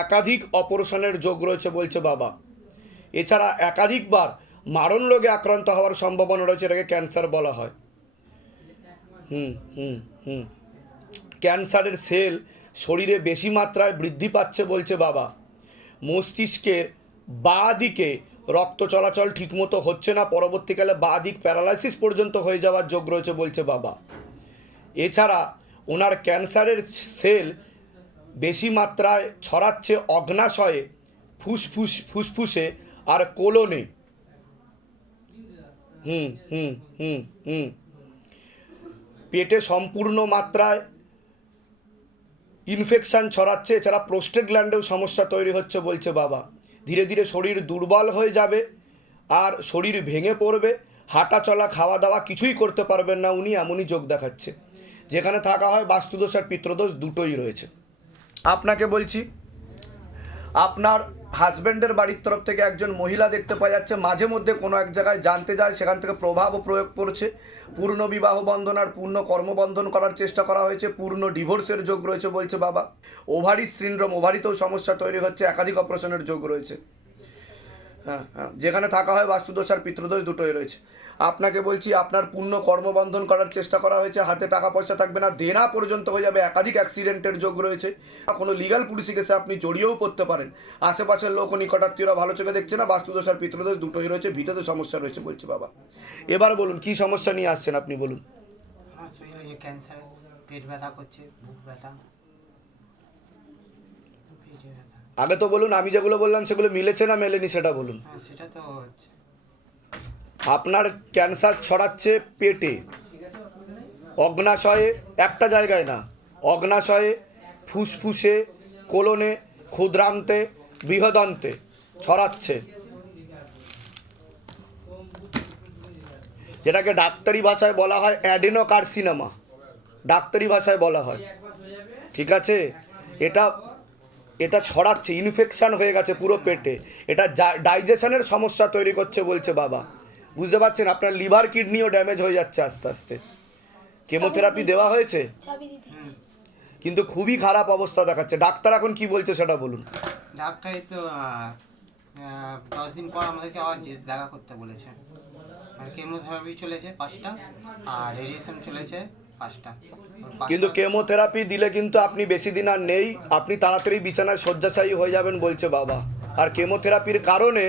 একাধিক অপারেশনের যোগ রয়েছে বলছে বাবা। এছাড়া একাধিকবার মারণ রোগে আক্রান্ত হওয়ার সম্ভাবনা রয়েছে, এটাকে ক্যান্সার বলা হয়। ক্যান্সারের সেল শরীরে বেশি মাত্রায় বৃদ্ধি পাচ্ছে বলছে বাবা। মস্তিষ্কের বাঁ দিকে রক্ত চলাচল ঠিকমতো হচ্ছে না, পরবর্তীকালে বাঁ দিক প্যারালাইসিস পর্যন্ত হয়ে যাওয়ার যোগ রয়েছে বলছে বাবা। এছাড়া ওনার ক্যান্সারের সেল বেশি মাত্রায় ছড়াচ্ছে অগ্নাশয়ে, ফুসফুসে আর কোলনে। পেটে সম্পূর্ণ মাত্রায় ইনফেকশান ছড়াচ্ছে। এছাড়া প্রোস্টেট গ্ল্যান্ডেও সমস্যা তৈরি হচ্ছে বলছে বাবা। ধীরে ধীরে শরীর দুর্বল হয়ে যাবে আর শরীর ভেঙে পড়বে, হাঁটা চলা খাওয়া দাওয়া কিছুই করতে পারবেন না উনি, এমনই যোগ দেখাচ্ছে। যেখানে থাকা হয় বাস্তুদোষ আর পিতৃদোষ দুটোই রয়েছে। আপনাকে বলছি, আপনার হাজব্যান্ডের বাড়ির তরফ থেকে একজন মহিলা দেখতে পাওয়া যাচ্ছে, মাঝে মধ্যে কোনো এক জায়গায় জানতে যায়, সেখান থেকে প্রভাবও প্রয়োগ করছে। পূর্ণ বিবাহ বন্ধন আর পূর্ণ কর্মবন্ধন করার চেষ্টা করা হয়েছে, পূর্ণ ডিভোর্সের যোগ রয়েছে বলছে বাবা। ওভারি সিনড্রোম, ওভারিতেও সমস্যা তৈরি হচ্ছে, একাধিক অপারেশনের যোগ রয়েছে। হ্যাঁ হ্যাঁ, যেখানে থাকা হয় বাস্তুদোষ আর পিতৃদোষ দুটোই রয়েছে। আপনাকে বলছি আপনার পূর্ণ কর্মবন্ধন করার চেষ্টা করা হয়েছে, হাতে টাকা পয়সা থাকবে না, দেনা পর্যন্ত হয়ে যাবে, একাধিক অ্যাক্সিডেন্টের যোগ রয়েছে, কোনো লিগাল পুলিশি কেসে আপনি জড়িয়েও পড়তে পারেন। আশেপাশের লোক নিকটাত্মীয়রা ভালো চোখে দেখছে না, বাস্তুদোষ আর পিতৃদোষ দুটোই রয়েছে, ভিতরে সমস্যা রয়েছে বলছে বাবা। এবার বলুন কি সমস্যা নিয়ে আসছেন আপনি বলুন। আমার শরীরে ক্যান্সার, পেট ব্যথা করছে, বুক ব্যথা, পেটে ব্যথা। আগে তো বলুন আমি যেগুলো বললাম সেগুলো মিলেছে না মেলেনি সেটা বলুন। হ্যাঁ সেটা তো হচ্ছে। আপনার ক্যান্সার ছড়াচ্ছে পেটে, অগ্নাশয়ে, একটা জায়গায় না, অগ্নাশয়ে, ফুসফুসে, কোলনে, ক্ষুদ্রান্তে, বৃহদন্তে ছড়াচ্ছে, যেটাকে ডাক্তারি ভাষায় বলা হয় অ্যাডেনোকার্সিনোমা, ডাক্তারি ভাষায় বলা হয়, ঠিক আছে। এটা এটা ছড়াচ্ছে, ইনফেকশান হয়ে গেছে পুরো পেটে, এটা ডাইজেশনের সমস্যা তৈরি করছে বলছে বাবা। বুঝতে পারছেন, আপনার লিভার কিডনিও ড্যামেজ হয়ে যাচ্ছে আস্তে আস্তে। কেমোথেরাপি দেওয়া হয়েছে চাবি দিতে কিন্তু খুবই খারাপ অবস্থা দেখাচ্ছে। ডাক্তার এখন কি বলছে সেটা বলুন। ডাক্তার এই তো 10 দিন পর আমাদেরকে আবার দেখা করতে বলেছে। আর কেমোথেরাপি চলেছে 5টা, আর রেডিয়েশন চলেছে 5টা। কিন্তু কেমোথেরাপি দিলে কিন্তু আপনি বেশি দিন আর নেই, আপনি তাড়াতাড়ি বিছানায় শয্যাশায়ী হয়ে যাবেন বলছে বাবা। আর কেমোথেরাপির কারণে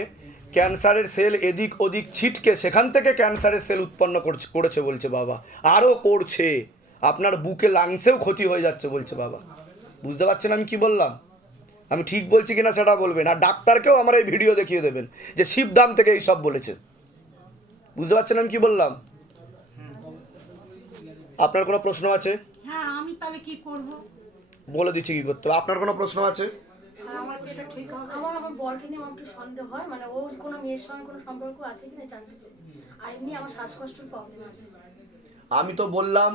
ক্যান্সারের সেল এদিক ওদিক ছিটকে সেখান থেকে ক্যান্সারের সেল উৎপন্ন করেছে বলছে বাবা, আরও করছে, আপনার বুকে লাংসেও ক্ষতি হয়ে যাচ্ছে বলছে বাবা। বুঝতে পারছেন আমি কি বললাম? আমি ঠিক বলছি কিনা সেটা বলবেন, আর ডাক্তারকেও আমার এই ভিডিও দেখিয়ে দেবেন যে শিবধাম থেকে এই সব বলেছে। বুঝতে পারছেন আমি কি বললাম? আপনার কোনো প্রশ্ন আছে? হ্যাঁ, আমি তাহলে কি করব? বলে দিচ্ছি কি করতে হবে। আপনার কোনো প্রশ্ন আছে? আমার কি এটা ঠিক হবে? আমার বরকে নিয়ে আমার একটু সন্দেহ হয়, মানে ও কোনো মেয়ের সঙ্গে কোনো সম্পর্ক আছে কিনা জানতে চাই। আর এমনি আমার শ্বাসকষ্টের প্রবলেম আছে। আমি তো বললাম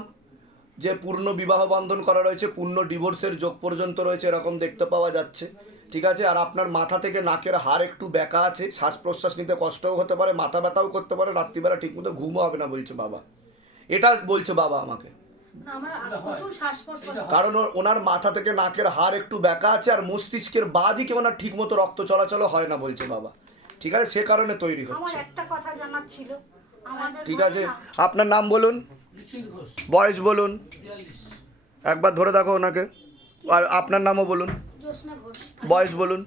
যে পূর্ণ বিবাহ বন্ধন করা রয়েছে, পূর্ণ ডিভোর্সের যোগ পর্যন্ত রয়েছে, এরকম দেখতে পাওয়া যাচ্ছে, ঠিক আছে। আর আপনার মাথা থেকে নাকের হাড় একটু ব্যাকা আছে, শ্বাস প্রশ্বাস নিতে কষ্টও হতে পারে, মাথা ব্যথাও করতে পারে, রাত্রিবেলা ঠিকমতো ঘুমও হবে না বলছে বাবা। এটা বলছে বাবা আমাকে, আমার প্রচুর শ্বাসকষ্ট। কারণ ওনার মাথা থেকে নাকের হাড় একটু ব্যাকা আছে, আর মস্তিষ্কের বাঁদিকে ওনার ঠিকমতো রক্ত চলাচল হয় না বলছে বাবা, ঠিক আছে, সে কারণে তৈরি আমার হচ্ছে, একটা কথা জানার ছিল। আমাদের ঠিক ঘরে আছে। না, আপনার নাম বলুন, বয়স বলুন, একবার ধরে দেখো ওনাকে, আর আপনার নামও বলুন, জ্যোৎস্না ঘোষ, বয়স বলুন।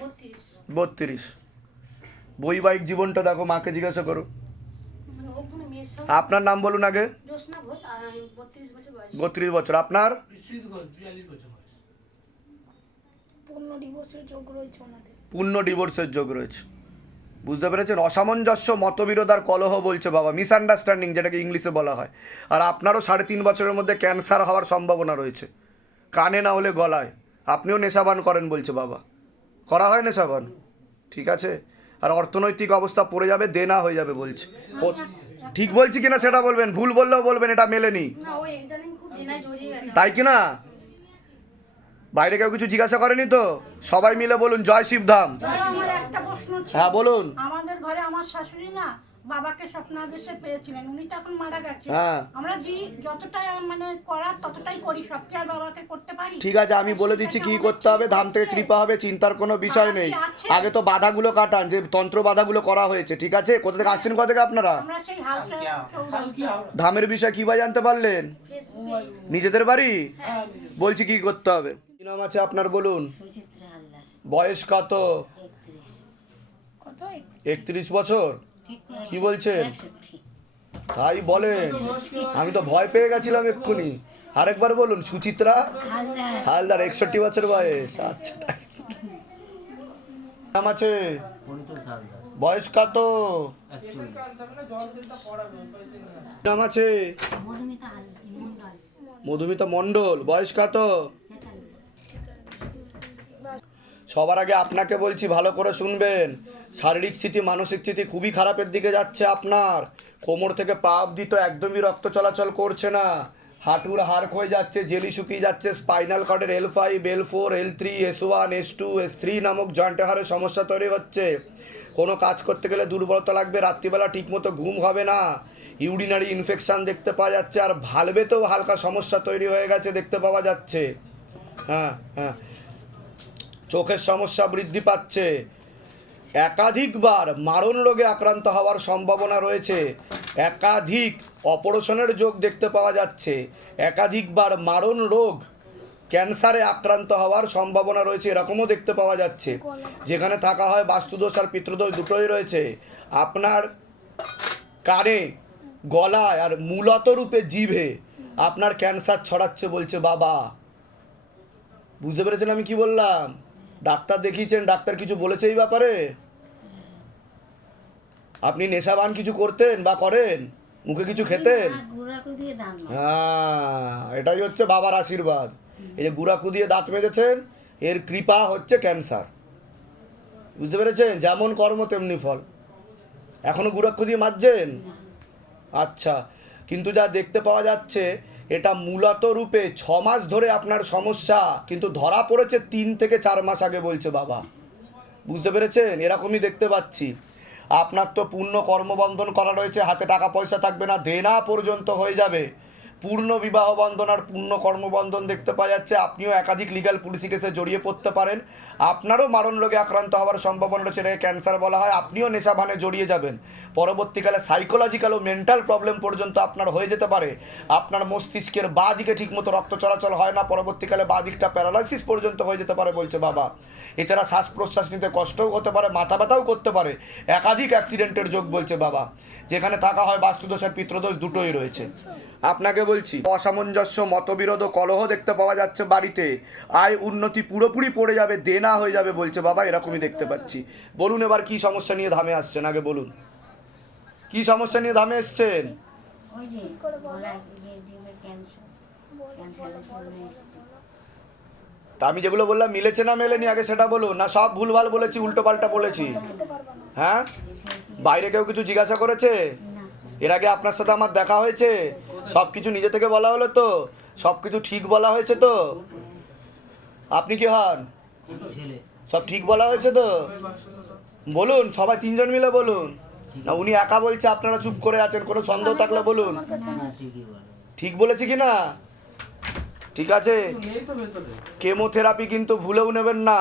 32। 32। বৈবাহিক জীবনটা দেখো, মাকে জিজ্ঞাসা করো। মানে ও কোনো মেয়ের সঙ্গে। আপনার নাম বলুন আগে। জ্যোৎস্না ঘোষ, 32 বছর বয়স। 32 বছর। আপনার? পূর্ণ ডিভোর্সের যোগ রয়েছে ওনাদের। পূর্ণ ডিভোর্সের যোগ রয়েছে। বুঝতে পেরেছেন? অসামঞ্জস্য, মতবিরোধ আর কলহ বলছে বাবা, মিসআন্ডারস্ট্যান্ডিং যেটাকে ইংলিশে বলা হয়। আর আপনারও 3.5 বছরের মধ্যে ক্যান্সার হওয়ার সম্ভাবনা রয়েছে, কানে না হলে গলায়। আপনিও নেশাবান করেন বলছে বাবা, করা হয় নেশাবান, ঠিক আছে। আর অর্থনৈতিক অবস্থা পড়ে যাবে, দেনা হয়ে যাবে বলছে। ঠিক বলছি কিনা সেটা বলবেন, ভুল বললেও বলবেন এটা মেলেনি, না, ও ইদানিং খুব দেনায় জড়িয়ে গেছে। তাই কি না? বাইরে কেউ কিছু জিজ্ঞাসা করেনি তো? সবাই মিলে বলুন জয় শিবধাম। আমার একটা প্রশ্ন ছিল। হ্যাঁ বলুন। আমাদের ঘরে আমার শাশুড়ি না বাবাকে স্বপ্নাদেশে পেয়েছিলেন, উনি তো এখন মারা গেছেন। হ্যাঁ। আমরা যতটাই মানে করার ততটাই করি, সব কি আর বাবাকে করতে পারি? ঠিক আছে, আমি বলে দিচ্ছি কি করতে হবে। ধাম থেকে কৃপা হবে, চিন্তার কোনো বিষয় নেই। আগে তো বাধাগুলো কাটান, যে তন্ত্র বাধাগুলো করা হয়েছে, ঠিক আছে। কোথা থেকে আসছেন, কোথা থেকে আপনারা? আমরা সেই হালকা ধামের বিষয় কি ভাই জানতে পারলেন? ফেসবুকে। নিজেদের বাড়ি? বলছি কি করতে হবে। কি নাম আছে আপনার বলুন? সুচিত্রা হালদার, বয়স কত? 31। কত? 31 বছর। কি বলছেন? 61। তাই বলেন, আমি তো ভয় পেয়ে গেছিলাম এক্ষুনি। আরেকবার বলুন। সুচিত্রা হালদার, হালদার, 61 বছর বয়স। আচ্ছা, তাই। নাম আছে? বয়স কত? নাম আছে? মধুমিতা মণ্ডল, মধুমিতা মণ্ডল। বয়স কত? 43। সবার আগে আপনাকে বলছি, ভালো করে শুনবেন। শারীরিক স্থিতি, মানসিক স্থিতি খুবই খারাপের দিকে যাচ্ছে আপনার। কোমর থেকে পা অবধি তো একদমই রক্ত চলাচল করছে না, হাঁটুর হাড় ক্ষয়ে যাচ্ছে, জেলি শুকিয়ে যাচ্ছে, spinal কর্ডের L5, L4, L3, S1, S2, S3 নামক জয়েন্টে হাড়ের সমস্যা তৈরি হচ্ছে। কোনো কাজ করতে গেলে দুর্বলতা লাগবে, রাত্রিবেলা ঠিকমতো ঘুম হবে না, ইউরিনারি ইনফেকশান দেখতে পাওয়া যাচ্ছে, আর ভালভেতেও হালকা সমস্যা তৈরি হয়ে গেছে দেখতে পাওয়া যাচ্ছে। হ্যাঁ হ্যাঁ, চোখের সমস্যা বৃদ্ধি পাচ্ছে, একাধিকবার মারণ রোগে আক্রান্ত হওয়ার সম্ভাবনা রয়েছে, একাধিক অপারেশনের যোগ দেখতে পাওয়া যাচ্ছে, একাধিকবার মারণ রোগ ক্যান্সারে আক্রান্ত হওয়ার সম্ভাবনা রয়েছে, এরকমও দেখতে পাওয়া যাচ্ছে। যেখানে থাকা হয় বাস্তুদোষ আর পিতৃদোষ দুটোই রয়েছে। আপনার কানে, গলায় আর মূলত রূপে জিভে আপনার ক্যান্সার ছড়াচ্ছে বলছে বাবা। বুঝতে পেরেছেন আমি কি বললাম? ডাক্তার দেখিয়েছেন, ডাক্তার কিছু বলেছে এই ব্যাপারে? আপনি নেশাবান কিছু করতেন বা করেন? মুখে কিছু খেতেন? হ্যাঁ, এটাই হচ্ছে বাবার আশীর্বাদ। এই যে গুড়াখু দিয়ে দাঁত মেজেছেন, এর কৃপা হচ্ছে ক্যান্সার। বুঝতে পেরেছেন? যেমন কর্ম তেমনি ফল। এখনো গুড়াখু দিয়ে মাজছেন? আচ্ছা, কিন্তু যা দেখতে পাওয়া যাচ্ছে এটা মূলত রূপে 6 মাস ধরে আপনার সমস্যা, কিন্তু ধরা পড়েছে 3 থেকে 4 মাস আগে বলছে বাবা। বুঝতে পেরেছেন? এরকমই দেখতে পাচ্ছি। আপনার তো পূর্ণ কর্মবন্ধন করা রয়েছে, হাতে টাকা পয়সা থাকবে না, দেনা পর্যন্ত হয়ে যাবে। পূর্ণ বিবাহ বন্ধন আর পূর্ণ কর্মবন্ধন দেখতে পাওয়া যাচ্ছে। আপনিও একাধিক লিগ্যাল পুলিশি কেসে জড়িয়ে পড়তে পারেন, আপনারও মারণ রোগে আক্রান্ত হওয়ার সম্ভাবনা রয়েছে, এটাকে ক্যান্সার বলা হয়। আপনিও নেশাভানে জড়িয়ে যাবেন, পরবর্তীকালে সাইকোলজিক্যাল ও মেন্টাল প্রবলেম পর্যন্ত আপনার হয়ে যেতে পারে। আপনার মস্তিষ্কের বাঁ দিকে ঠিকমতো রক্ত চলাচল হয় না, পরবর্তীকালে বাঁ দিকটা প্যারালাইসিস পর্যন্ত হয়ে যেতে পারে বলছে বাবা। এছাড়া শ্বাস প্রশ্বাস নিতে কষ্টও হতে পারে, মাথা ব্যথাও করতে পারে, একাধিক অ্যাক্সিডেন্টের যোগ বলছে বাবা। যেখানে থাকা হয় বাস্তুদোষ আর পিতৃদোষ দুটোই রয়েছে। আপনাকে বলছি, অসামঞ্জস্য, মতবিরোধ ও কলহ দেখতে পাওয়া যাচ্ছে বাড়িতে। আয় উন্নতি পুরোপুরি পড়ে যাবে, দেনা হয়ে যাবে বলছে বাবা, এরকমই দেখতে পাচ্ছি। বলুন এবার কি সমস্যা নিয়ে ধামে আসছেন, আগে বলুন কি সমস্যা নিয়ে ধামে এসছেন? তা আমি যেগুলো বললাম মিলেছে না মেলেনি আগে সেটা বলুন, না সব ভুলভাল বলেছি, উল্টো পাল্টা বলেছি? হ্যাঁ, বাইরে কেউ কিছু জিজ্ঞাসা করেছে? এর আগে আপনার সাথে আমার দেখা হয়েছে? সব কিছু নিজে থেকে বলা হলো তো? সব কিছু ঠিক বলা হয়েছে তো? আপনি কি হন? সব ঠিক বলা হয়েছে তো? বলুন, সবাই 3 জন মিলে বলুন। না উনি একা বলছে, আপনারা চুপ করে আছেন, কোনো সন্দেহ থাকলে বলুন। ঠিক বলেছি কি না? ঠিক আছে, কেমোথেরাপি কিন্তু ভুলেও নেবেন না,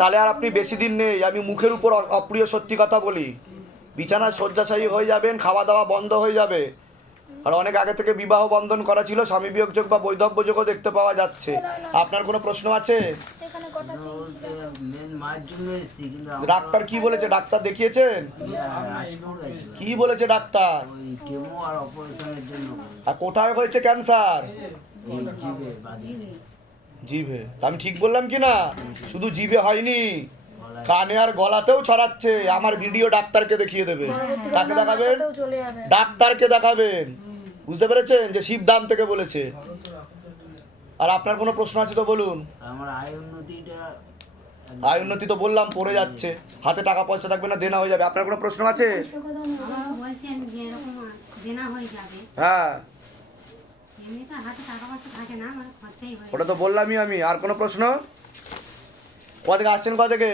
তাহলে আর আপনি বেশি দিন নেই। আমি মুখের উপর অপ্রিয় সত্যি কথা বলি। বিছানায় শয্যাশায়ী হয়ে যাবেন, খাওয়া দাওয়া বন্ধ হয়ে যাবে। আর অনেক আগে থেকে বিবাহ বন্ধন করা ছিল, স্বামী বিয়োগ যোগ বা বৈধব্য যোগও দেখতে পাওয়া যাচ্ছে। আপনার কোনো প্রশ্ন আছে? ডাক্তার কি বলেছে? ডাক্তার দেখিয়েছেন? কি বলেছে ডাক্তার? আর কোথায় হয়েছে ক্যান্সার? জিভে। তা আমি ঠিক বললাম কি না? শুধু জিভে হয়নি, কানে আর গলাতেও ছড়াচ্ছে। আমার ভিডিও ডাক্তারকে দেখিয়ে দেবে। কাকে দেখাবেন? ডাক্তারকে দেখাবেন। বুঝতে পেরেছেন যে শিবধাম থেকে বলেছে। আর আপনার কোনো প্রশ্ন আছে তো বলুন। আমার আয় উন্নতি তো বললাম পড়ে যাচ্ছে, হাতে টাকা পয়সা থাকবে না, দেনা হয়ে যাবে। আপনার কোনো প্রশ্ন আছে? হ্যাঁ, ওটা তো বললামই আমি। আর কোনো প্রশ্ন? কোথা থেকে আসছেন? কোথা থেকে?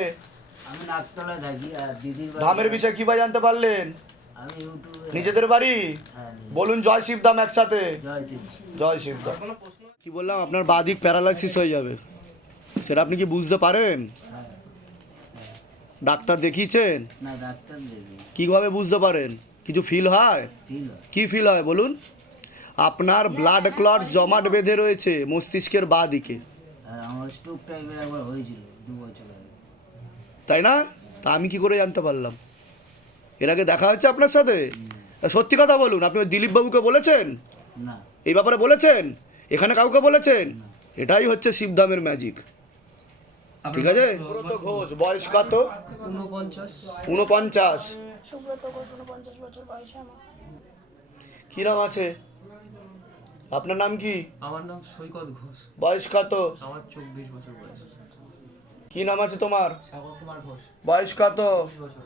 আমি নাকতলায় থাকি। আর দিদির ধামের বিষয়ে কি ভাই জানতে পারলেন? আমি ইউটিউবে। নিজেদের বাড়ি? বলুন জয় শিবধাম একসাথে। জয় শিব। জয় শিবধাম। কি বললাম? আপনার বাঁ দিক প্যারালাইসিস হয়ে যাবে, সেটা আপনি কি বুঝতে পারেন? ডাক্তার দেখিয়েছেন? না, ডাক্তার দেখি। কীভাবে বুঝতে পারেন? কিছু ফিল হয়? কি ফিল হয় বলুন? আপনার ব্লাড ক্লট জমাট বেঁধে রয়েছে মস্তিষ্কের বাঁ দিকে, আমার স্ট্রোক টাইপের একবার হয়েছিল 2 বছর আগে। তাই না? তা আমি কি করে জানতে পারলাম? এর আগে দেখা হয়েছে আপনার সাথে? সত্যি কথা বলুন, আপনি ওই দিলীপ বাবুকে বলেছেন? না। এই ব্যাপারে বলেছেন? এখানে কাউকে বলেছেন? এটাই হচ্ছে শিবধামের ম্যাজিক। ঠিক আছে। সুব্রত ঘোষ, বয়স কত? 49। সুব্রত ঘোষ, 49 বছর বয়স আমার। কি নাম আছে? আপনার নাম কি? আমার নাম সৈকত ঘোষ। বয়স কত? আমার 24 বছর বয়স। কি নাম আছে তোমার? সাগর কুমার ঘোষ। বয়স কত? 25 বছর।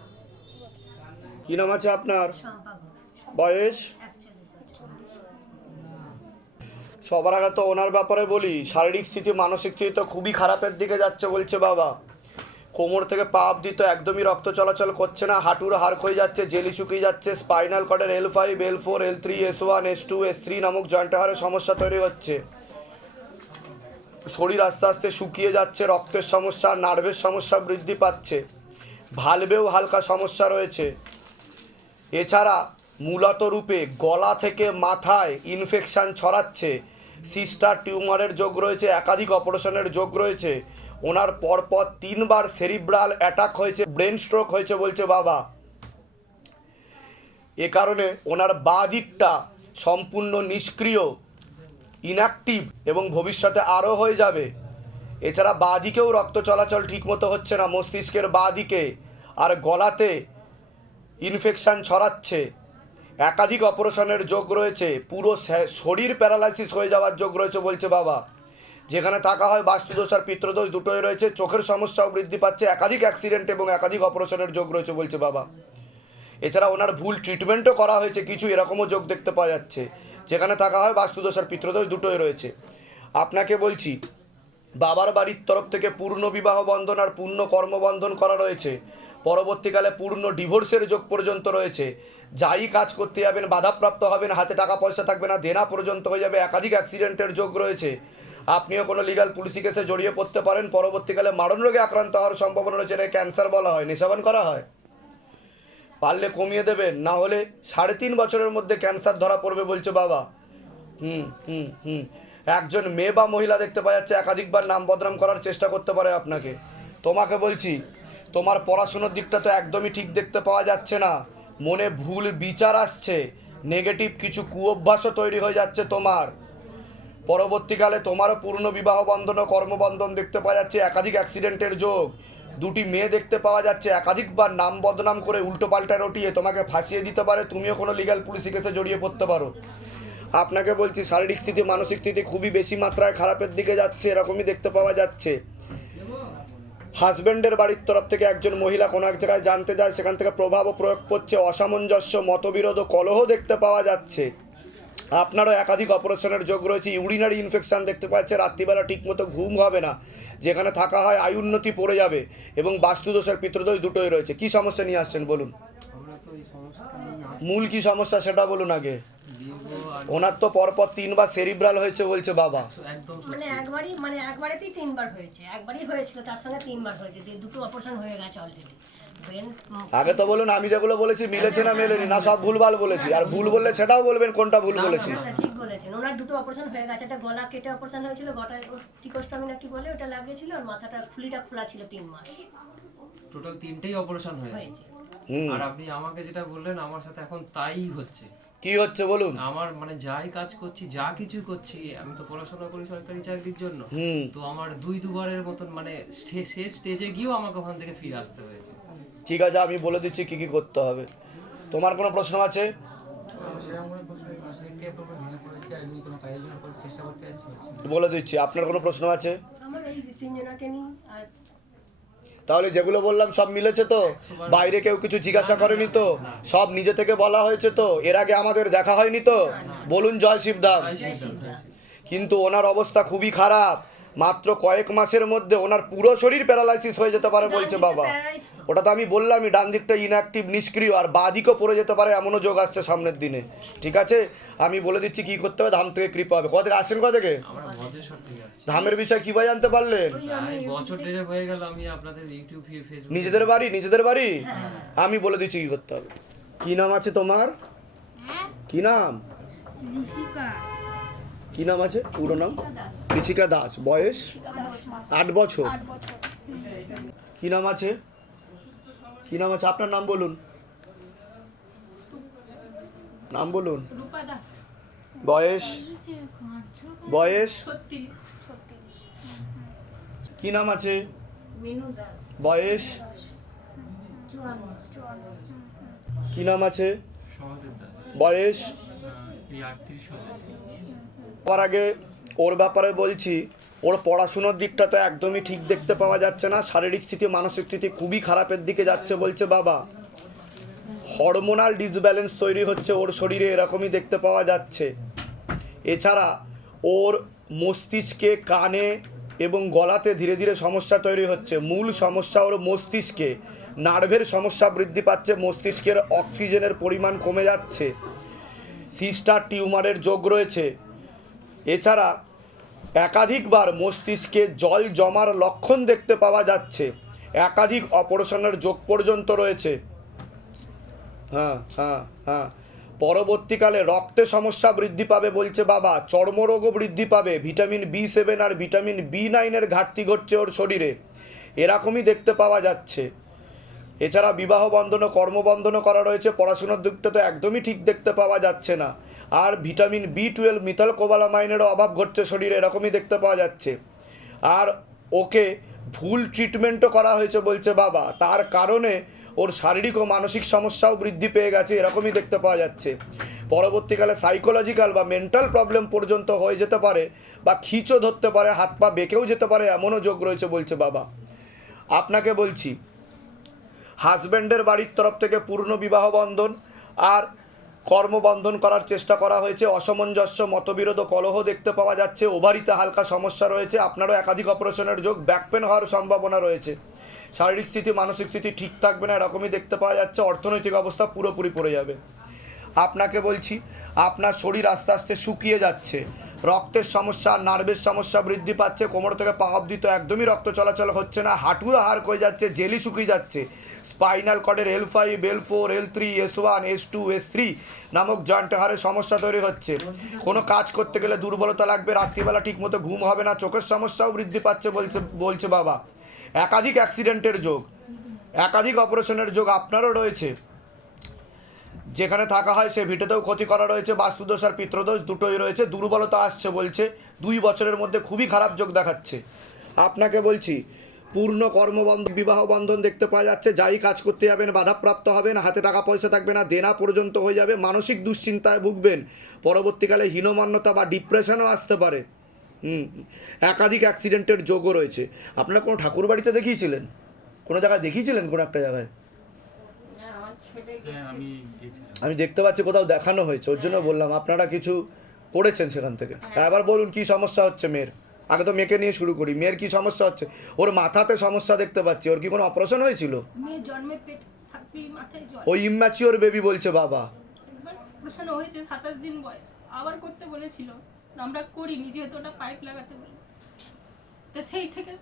কি নাম আছে আপনার? বয়স? সবার আগে তো ওনার ব্যাপারে বলি। শারীরিক স্থিতি, মানসিক স্থিতি তো খুবই খারাপের দিকে যাচ্ছে বলছে বাবা। কোমর থেকে পা অবধি তো একদমই রক্ত চলাচল করছে না, হাঁটুর হাড় ক্ষয়ে যাচ্ছে, জেলি শুকিয়ে যাচ্ছে, spinal কর্ডের L5, L4, L3, S1, S2, S3 নামক জয়েন্ট হাড়ের সমস্যা তৈরি হচ্ছে। শরীর আস্তে আস্তে শুকিয়ে যাচ্ছে, রক্তের সমস্যা, নার্ভের সমস্যা বৃদ্ধি পাচ্ছে। ভালভেও হালকা সমস্যা রয়েছে। এছাড়া মূলত রূপে গলা থেকে মাথায় ইনফেকশান ছড়াচ্ছে, সিস্টার টিউমারের যোগ রয়েছে, একাধিক অপারেশনের যোগ রয়েছে। ওনার পরপর 3 বার সেরিব্রাল অ্যাটাক হয়েছে, ব্রেন স্ট্রোক হয়েছে বলছে বাবা। এ কারণে ওনার বাঁ দিকটা সম্পূর্ণ নিষ্ক্রিয়, ইনঅ্যাক্টিভ, এবং ভবিষ্যতে আরও হয়ে যাবে। এছাড়া বাঁ দিকেও রক্ত চলাচল ঠিকমতো হচ্ছে না, মস্তিষ্কের বাঁ দিকে, আর গলাতে ইনফেকশান ছড়াচ্ছে, একাধিক অপারেশনের যোগ রয়েছে, পুরো শরীর প্যারালাইসিস হয়ে যাওয়ার যোগ রয়েছে বলছে বাবা। যেখানে থাকা হয় বাস্তুদোষ আর পিত্রদোষ দুটোই রয়েছে, চোখের সমস্যাও বৃদ্ধি পাচ্ছে, একাধিক অ্যাক্সিডেন্ট এবং একাধিক অপারেশনের যোগ রয়েছে বলছে বাবা। এছাড়া ওনার ভুল ট্রিটমেন্টও করা হয়েছে কিছু, এরকমও যোগ দেখতে পাওয়া যাচ্ছে। যেখানে থাকা হয় বাস্তুদোষ আর পিত্রদোষ দুটোই রয়েছে। আপনাকে বলছি, বাবার বাড়ির তরফ থেকে পূর্ণ বিবাহ বন্ধন আর পূর্ণ কর্মবন্ধন করা রয়েছে, পরবর্তীকালে পূর্ণ ডিভোর্সের যোগ পর্যন্ত রয়েছে। যাই কাজ করতে যাবেন বাধাপ্রাপ্ত হবেন, হাতে টাকা পয়সা থাকবে না, দেনা পর্যন্ত হয়ে যাবে, একাধিক অ্যাক্সিডেন্টের যোগ রয়েছে। আপনিও কোনো লিগাল পুলিশি কেসে জড়িয়ে পড়তে পারেন, পরবর্তীকালে মারণ রোগে আক্রান্ত হওয়ার সম্ভাবনা রয়েছে। এটা ক্যান্সার বলা হয়, নেশাবান করা হয়। পারলে কমিয়ে দেবেন, না হলে 3.5 বছরের মধ্যে ক্যান্সার ধরা পড়বে বলছে বাবা। একজন মেয়ে বা মহিলা দেখতে পাওয়া যাচ্ছে একাধিকবার নাম বদনাম করার চেষ্টা করতে পারে আপনাকে। তোমাকে বলছি, তোমার পড়াশুনোর দিকটা তো একদমই ঠিক দেখতে পাওয়া যাচ্ছে না, মনে ভুল বিচার আসছে, নেগেটিভ কিছু কুঅভ্যাসও তৈরি হয়ে যাচ্ছে তোমার। পরবর্তীকালে তোমারও পূর্ণ বিবাহ বন্ধন ও কর্মবন্ধন দেখতে পাওয়া যাচ্ছে, একাধিক অ্যাক্সিডেন্টের যোগ, 2টি মেয়ে দেখতে পাওয়া যাচ্ছে, একাধিকবার নাম বদনাম করে উল্টোপাল্টা রটিয়ে তোমাকে ফাঁসিয়ে দিতে পারে, তুমিও কোনো লিগাল পুলিশি কেসে জড়িয়ে পড়তে পারো। আপনাকে বলছি, শারীরিক স্থিতি মানসিক স্থিতি খুবই বেশি মাত্রায় খারাপের দিকে যাচ্ছে, এরকমই দেখতে পাওয়া যাচ্ছে। হাজব্যান্ডের বাড়ির তরফ থেকে একজন মহিলা কোনো এক জায়গায় জানতে যায়, সেখান থেকে প্রভাবও প্রয়োগ করছে, অসামঞ্জস্য, মতবিরোধ ও কলহ দেখতে পাওয়া যাচ্ছে। আপনারও একাধিক অপারেশনের যোগ রয়েছে, ইউরিনারি ইনফেকশান দেখতে পাচ্ছে, রাত্রিবেলা ঠিকমতো ঘুম হবে না, যেখানে থাকা হয় আয়ুন্নতি পড়ে যাবে, এবং বাস্তুদোষ আর পিতৃদোষ দুটোই রয়েছে। কি সমস্যা নিয়ে আসছেন বলুন? আমরা তো এই সমস্যাটা নিয়ে মূল কি সমস্যা সেটা বলুন আগে। ওনার তো পরপর 3 বার সেরিব্রাল হয়েছে বলছে বাবা। একদম একবারেতেই 3 বার হয়েছে, একবারই হয়েছিল, তার সঙ্গে 3 বার হয়েছে, 2টো অপারেশন হয়ে গেছে অলরেডি। আগে তো বলুন, আমি যেগুলো বলেছি মিলেছে না মেলেনি, না সব ভুলভাল বলেছি? আর ভুল বললে সেটাও বলবেন কোনটা ভুল বলেছি। ঠিক বলেছেন, ওনার 2টো অপারেশন হয়ে গেছে, একটা গলা কেটে অপারেশন হয়েছিল, গলায় টিকোস্টমি না কি বলে ওটা লাগিয়েছিল, আর মাথাটা খুলিটা খোলা ছিল 3 মাস। টোটাল 3টেই অপারেশন হয়েছে। আর আপনি আমাকে যেটা বললেন, আমার সাথে এখন তাই হচ্ছে। কি হচ্ছে বলুন? আমার মানে যাই কাজ করছি, যা কিছু করছি, আমি তো পড়াশোনা করি সরকারি চাকরির জন্য, তো আমার 2-2বারের মতন মানে শেষ স্টেজে গিয়েও আমাকে ওখান থেকে ফিরে আসতে হয়েছে। ঠিক আছে, আমি বলে দিচ্ছি কি কি করতে হবে। তোমার কোনো প্রশ্ন আছে? বলে দিচ্ছি। আপনার কোনো প্রশ্ন আছে? আমার এই 3জনাকে নিয়ে। আর তাহলে যেগুলো বললাম সব মিলেছে তো? বাইরে কেউ কিছু জিজ্ঞাসা করেনি তো? সব নিজে থেকে বলা হয়েছে তো? এর আগে আমাদের দেখা হয়নি তো? বলুন জয় শিবধাম। কিন্তু ওনার অবস্থা খুবই খারাপ, মাত্র কয়েক মাসের মধ্যে ওনার পুরো শরীর প্যারালাইসিস হয়ে যেতে পারে বলছে বাবা। ওটা তো আমি বললামই, ডান দিকটা ইনঅ্যাক্টিভ, নিষ্ক্রিয়, আর বাঁ দিকও পড়ে যেতে পারে, এমনও যোগ আসছে সামনের দিনে। ঠিক আছে, আমি বলে দিচ্ছি কি করতে হবে। ধাম থেকে কৃপা হবে। কোথা থেকে আসছেন? কোথা থেকে? ধামের বিষয়ে কিভাবে জানতে পারলেন? বছর দেড়েক হয়ে গেল আমি আপনাদের ইউটিউব ফেসবুক। নিজেদের বাড়ি? নিজেদের বাড়ি? আমি বলে দিচ্ছি কি করতে হবে। কি নাম আছে তোমার? কি নাম? কি নাম আছে পুরো নাম? ঋষিকা দাস। বয়স 8 বছর। কি নাম আছে? কি নাম আছে? আপনার নাম বলুন, নাম বলুন। রূপা দাস। বয়স? বয়স 36। কি নাম আছে? মিনু দাস। বয়স? 54। কি নাম আছে? সহদেব দাস। বয়স? এই 38 হবে। তার আগে ওর ব্যাপারে বলছি, ওর পড়াশুনোর দিকটা তো একদমই ঠিক দেখতে পাওয়া যাচ্ছে না, শারীরিক স্থিতি মানসিক স্থিতি খুবই খারাপের দিকে যাচ্ছে বলছে বাবা। হরমোনাল ডিসব্যালেন্স তৈরি হচ্ছে ওর শরীরে, এরকমই দেখতে পাওয়া যাচ্ছে। এছাড়া ওর মস্তিষ্কে, কানে এবং গলাতে ধীরে ধীরে সমস্যা তৈরি হচ্ছে। মূল সমস্যা ওর মস্তিষ্কে, নার্ভের সমস্যা বৃদ্ধি পাচ্ছে, মস্তিষ্কের অক্সিজেনের পরিমাণ কমে যাচ্ছে, সিস্টার টিউমারের যোগ রয়েছে। এছাড়া একাধিকবার মস্তিষ্কে জল জমার লক্ষণ দেখতে পাওয়া যাচ্ছে, একাধিক অপারেশনের যোগ পর্যন্ত রয়েছে। পরবর্তীকালে রক্তে সমস্যা বৃদ্ধি পাবে বলছে বাবা, চর্মরোগও বৃদ্ধি পাবে, ভিটামিন B7 আর ভিটামিন B9 ঘাটতি ঘটছে ওর শরীরে, এরকমই দেখতে পাওয়া যাচ্ছে। এছাড়া বিবাহ বন্ধন ও কর্মবন্ধনও করা রয়েছে। পড়াশোনার দিকটা তো একদমই ঠিক দেখতে পাওয়া যাচ্ছে না। আর ভিটামিন B12 মিথাইল কোবালামাইনেরও অভাব ঘটছে শরীরে, এরকমই দেখতে পাওয়া যাচ্ছে। আর ওকে ভুল ট্রিটমেন্টও করা হয়েছে বলছে বাবা, তার কারণে ওর শারীরিক ও মানসিক সমস্যাও বৃদ্ধি পেয়ে গেছে, এরকমই দেখতে পাওয়া যাচ্ছে। পরবর্তীকালে সাইকোলজিক্যাল বা মেন্টাল প্রবলেম পর্যন্ত হয়ে যেতে পারে, বা খিঁচও ধরতে পারে, হাত পা বেঁকেও যেতে পারে, এমনও যোগ রয়েছে বলছে বাবা। আপনাকে বলছি, হাজব্যান্ডের বাড়ির তরফ থেকে পূর্ণ বিবাহ বন্ধন আর কর্মবন্ধন করার চেষ্টা করা হয়েছে। অসামঞ্জস্য, মতবিরোধ ও কলহ দেখতে পাওয়া যাচ্ছে। ওভারিতে হালকা সমস্যা রয়েছে। আপনারও একাধিক অপারেশনের যোগ, ব্যাক পেন হওয়ার সম্ভাবনা রয়েছে। শারীরিক স্থিতি, মানসিক স্থিতি ঠিক থাকবে না, এরকমই দেখতে পাওয়া যাচ্ছে। অর্থনৈতিক অবস্থা পুরোপুরি পড়ে যাবে। আপনাকে বলছি, আপনার শরীর আস্তে আস্তে শুকিয়ে যাচ্ছে। রক্তের সমস্যা, নার্ভের সমস্যা বৃদ্ধি পাচ্ছে। কোমর থেকে পা অবধি তো একদমই রক্ত চলাচল হচ্ছে না। হাঁটুও হাড় হয়ে যাচ্ছে, জেলি শুকিয়ে যাচ্ছে। Spinal কর্ডের L5, L4, L3, S1, S2, S3 নামক জয়েন্ট হাড়ের সমস্যা তৈরি হচ্ছে। কোনো কাজ করতে গেলে দুর্বলতা লাগবে, রাত্রিবেলা ঠিকমতো ঘুম হবে না, চোখের সমস্যাও বৃদ্ধি পাচ্ছে বলছে বাবা। একাধিক অ্যাক্সিডেন্টের যোগ, একাধিক অপারেশনের যোগ আপনারও রয়েছে। যেখানে থাকা হয় সে ভিটেতেও ক্ষতি করা রয়েছে। বাস্তুদোষ আর পিতৃদোষ দুটোই রয়েছে। দুর্বলতা আসছে বলছে। 2 বছরের মধ্যে খুবই খারাপ যোগ দেখাচ্ছে। আপনাকে বলছি, পূর্ণ কর্মবন্ধন, বিবাহ বন্ধন দেখতে পাওয়া যাচ্ছে। যাই কাজ করতে যাবেন বাধাপ্রাপ্ত হবেন, হাতে টাকা পয়সা থাকবে না, দেনা পর্যন্ত হয়ে যাবে, মানসিক দুশ্চিন্তায় ভুগবেন। পরবর্তীকালে হীনমান্যতা বা ডিপ্রেশনও আসতে পারে। একাধিক অ্যাক্সিডেন্টের যোগও রয়েছে। আপনারা কোনো ঠাকুর বাড়িতে দেখিয়েছিলেন? কোনো জায়গায় দেখিয়েছিলেন? কোনো একটা জায়গায় আমি দেখতে পাচ্ছি কোথাও দেখানো হয়েছে, ওর জন্য বললাম আপনারা কিছু করেছেন সেখান থেকে। এবার বলুন কি সমস্যা হচ্ছে মেয়ের। আগে তো মেয়েকে নিয়ে শুরু করি। মেয়ের কি সমস্যা হচ্ছে? ওর মাথাতে সমস্যা দেখতে পাচ্ছি। ওর কি কোনো অপারেশন হয়েছিল? মেয়ে জন্মে পেট থাকতেই মাথায় জ্বর। ওই ইম্যাচিওর বেবি বলছে বাবা। একবার অপারেশন হয়েছে, 27 দিন বয়স, আবার করতে বলেছিল, আমরা করিনি যেহেতু ওটা পাইপ লাগাতে বলে। তো সেই থেকে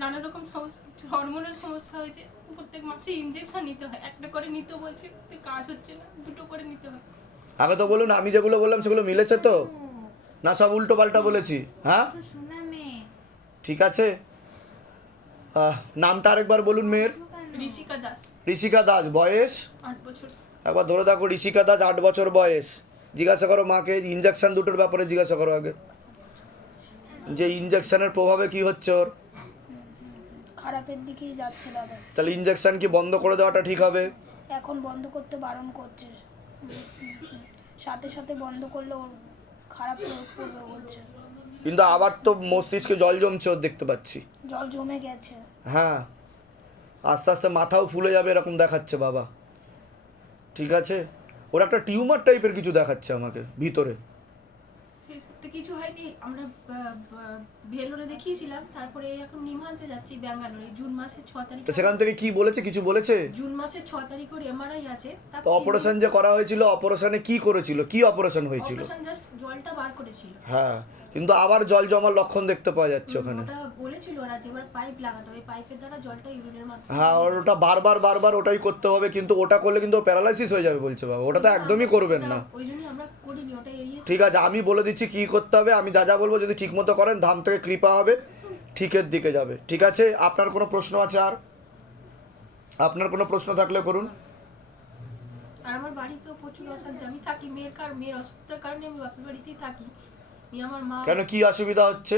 নানা রকম সমস্যা, হরমোনের সমস্যা হয়েছে। প্রত্যেক মাসে ইনজেকশন নিতে হয়, একটা করে নিতে বলছে, কাজ হচ্ছে না, 2টো করে নিতে হয়। আগে তো বলুন, আমি যেগুলো বললাম সেগুলো মিলেছে তো না? সব উল্টো পাল্টা বলেছি? হ্যাঁ, ঠিক আছে। নামটা আরেকবার বলুন মেয়ের। ঋষিকা দাস। ঋষিকা দাস, বয়স? 8 বছর। একবার ধরে থাকো। ঋষিকা দাস, 8 বছর বয়স। জিজ্ঞাসা করো মাকে, ইঞ্জেকশন দুটোর ব্যাপারে জিজ্ঞাসা করো আগে, যে ইঞ্জেকশনের প্রভাবে কি হচ্ছে ওর। খারাপের দিকেই যাচ্ছে দাদা। তাহলে ইঞ্জেকশন কি বন্ধ করে দেওয়াটা ঠিক হবে? এখন বন্ধ করতে বারণ করছে, সাথে সাথে বন্ধ করলে ওর খারাপ প্রয়োগ করবে বলছে। কিন্তু আবার তো মস্তিষ্কে জল জমছে ওর, দেখতে পাচ্ছি। জল জমে গেছে। হ্যাঁ, আস্তে আস্তে মাথাও ফুলে যাবে এরকম দেখাচ্ছে বাবা। ঠিক আছে, ওর একটা টিউমার টাইপের কিছু দেখাচ্ছে আমাকে ভিতরে। কিছু হয়নি, আমরা ভেলোরে দেখিয়েছিলাম, তারপরে এখন নিমহান্সে যাচ্ছি ব্যাঙ্গালোরে। জুন মাসের 6 তারিখ। তো সেখান থেকে কি বলেছে? কিছু বলেছে? জুন মাসের 6 তারিখ ওর এমআরআই আছে। তো অপারেশন যে করা হয়েছিল, অপারেশনে কি করেছিল? কি অপারেশন হয়েছিল? অপারেশন জাস্ট জলটা বার করেছিল। হ্যাঁ, কিন্তু আবার জল জমার লক্ষণ দেখতে পাওয়া যাচ্ছে ওখানে। ওটা বলেছিল ওরা যে এবার পাইপ লাগাতে হবে, পাইপের দ্বারা জলটা ইউরিনের মাধ্যমে। হ্যাঁ, ওটা বারবার ওটাই করতে হবে, কিন্তু ওটা করলে কিন্তু প্যারালাইসিস হয়ে যাবে বলছে বাবা। ওটা তো একদমই করবেন না। ওই জন্যই আমরা করিনি, ওটা এড়িয়ে। ঠিক আছে, আমি বলে দিচ্ছি কি করতে হবে। আমি যা যা বলবো যদি ঠিক মতো করেন, ধাম থেকে কৃপা হবে, ঠিকের দিকে যাবে। ঠিক আছে, আপনার কোনো প্রশ্ন আছে? আর আপনার কোনো প্রশ্ন থাকলে করুন। আর আমার বাড়িতেও প্রচুর অশান্তি। আমি থাকি মেয়ের অসুস্থতার কারণে আমি বাপের বাড়িতেই থাকি। আমার মা। কেন, কি অসুবিধা হচ্ছে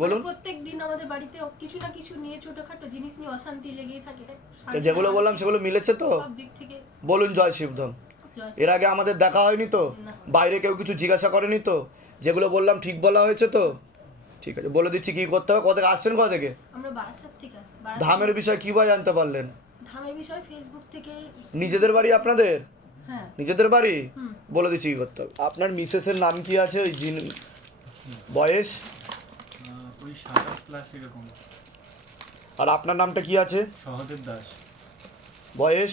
বলুন? প্রত্যেক দিন আমাদের বাড়িতে কিছু না কিছু নিয়ে, ছোটখাটো জিনিস নিয়ে অশান্তি লেগেই থাকে। যেগুলো বললাম সেগুলো মিলেছে তো? সব দিক থেকে বলুন জয় শিবধন। এর আগে আমাদের দেখা হয়নি তো? বাইরে কেউ কিছু জিজ্ঞাসা করেনি তো? যেগুলো বললাম ঠিক বলা হয়েছে তো? ঠিক আছে, বলে দিচ্ছি কি করতে হবে। কোথা থেকে আসছেন? কোথা থেকে? আমরা বারাসাত থেকে আসছি। ধামের বিষয় কিভাবে জানতে পারলেন? ধামের বিষয় ফেসবুক থেকে। নিজেদের বাড়ি আপনাদের? হ্যাঁ, নিজেদের বাড়ি। বলে দিচ্ছি কি করতে হবে। আপনার মিসেসের নাম কি আছে? ওই বয়স? ওই 27 ক্লাস এরকম। আর আপনার নামটা কি আছে? সহদেব দাস। বয়স?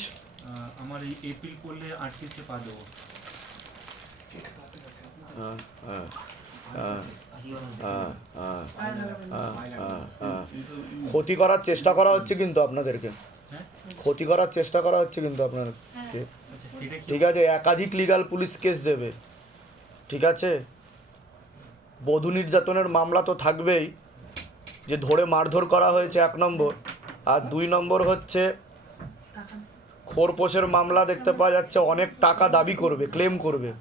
আমার এই এপ্রিল করলে 38-এ পা দেবো। ক্ষতি করার চেষ্টা করা হচ্ছে কিন্তু আপনাদেরকে, হ্যাঁ ক্ষতি করার চেষ্টা করা হচ্ছে কিন্তু আপনাদেরকে। আচ্ছা সেটা কি ঠিক আছে, একাধিক লিগ্যাল পুলিশ কেস দেবে, ঠিক আছে। বধূ নির্যাতনের মামলা তো থাকবেই, যে ধরে মারধর করা হয়েছে 1 নম্বর, আর 2 নম্বর হচ্ছে খোরপোশের মামলা দেখতে পাওয়া যাচ্ছে, অনেক টাকা দাবি করবে, ক্লেম করবে,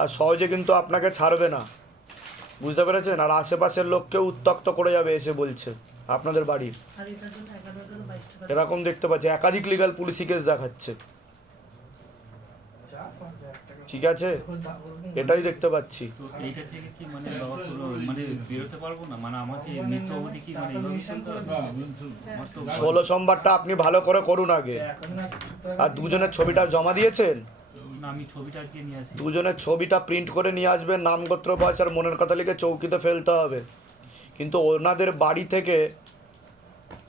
আর সহজে কিন্তু আপনাকে ছাড়বে না, বুঝতে পেরেছেন। আর আশেপাশের লোককে উত্ত্যক্ত করে যাবে এসে বলছে আপনাদের বাড়ি, এরকম দেখতে পাচ্ছি, একাধিক লিগ্যাল পুলিশি কেস দেখাচ্ছে, ঠিক আছে, এটাই দেখতে পাচ্ছি। তো এইটা থেকে কি মানে বাবা পুরো মানে বেরোতে পারবো না, মানে আমাকে মৃত্যু অবধি কি মানে এইভাবে চলতে হবে? আমার তো 16 সোমবারটা আপনি ভালো করে করুন আগে। আর দুজনের ছবিটা জমা দিয়েছেন? না, আমি ছবিটা আজকে নিয়ে আসি। দুজনের ছবিটা প্রিন্ট করে নিয়ে আসবেন, নাম গোত্র বয়স আর মনের কথা লিখে চৌকিতে ফেলতে হবে। কিন্তু ওনাদের বাড়ি থেকে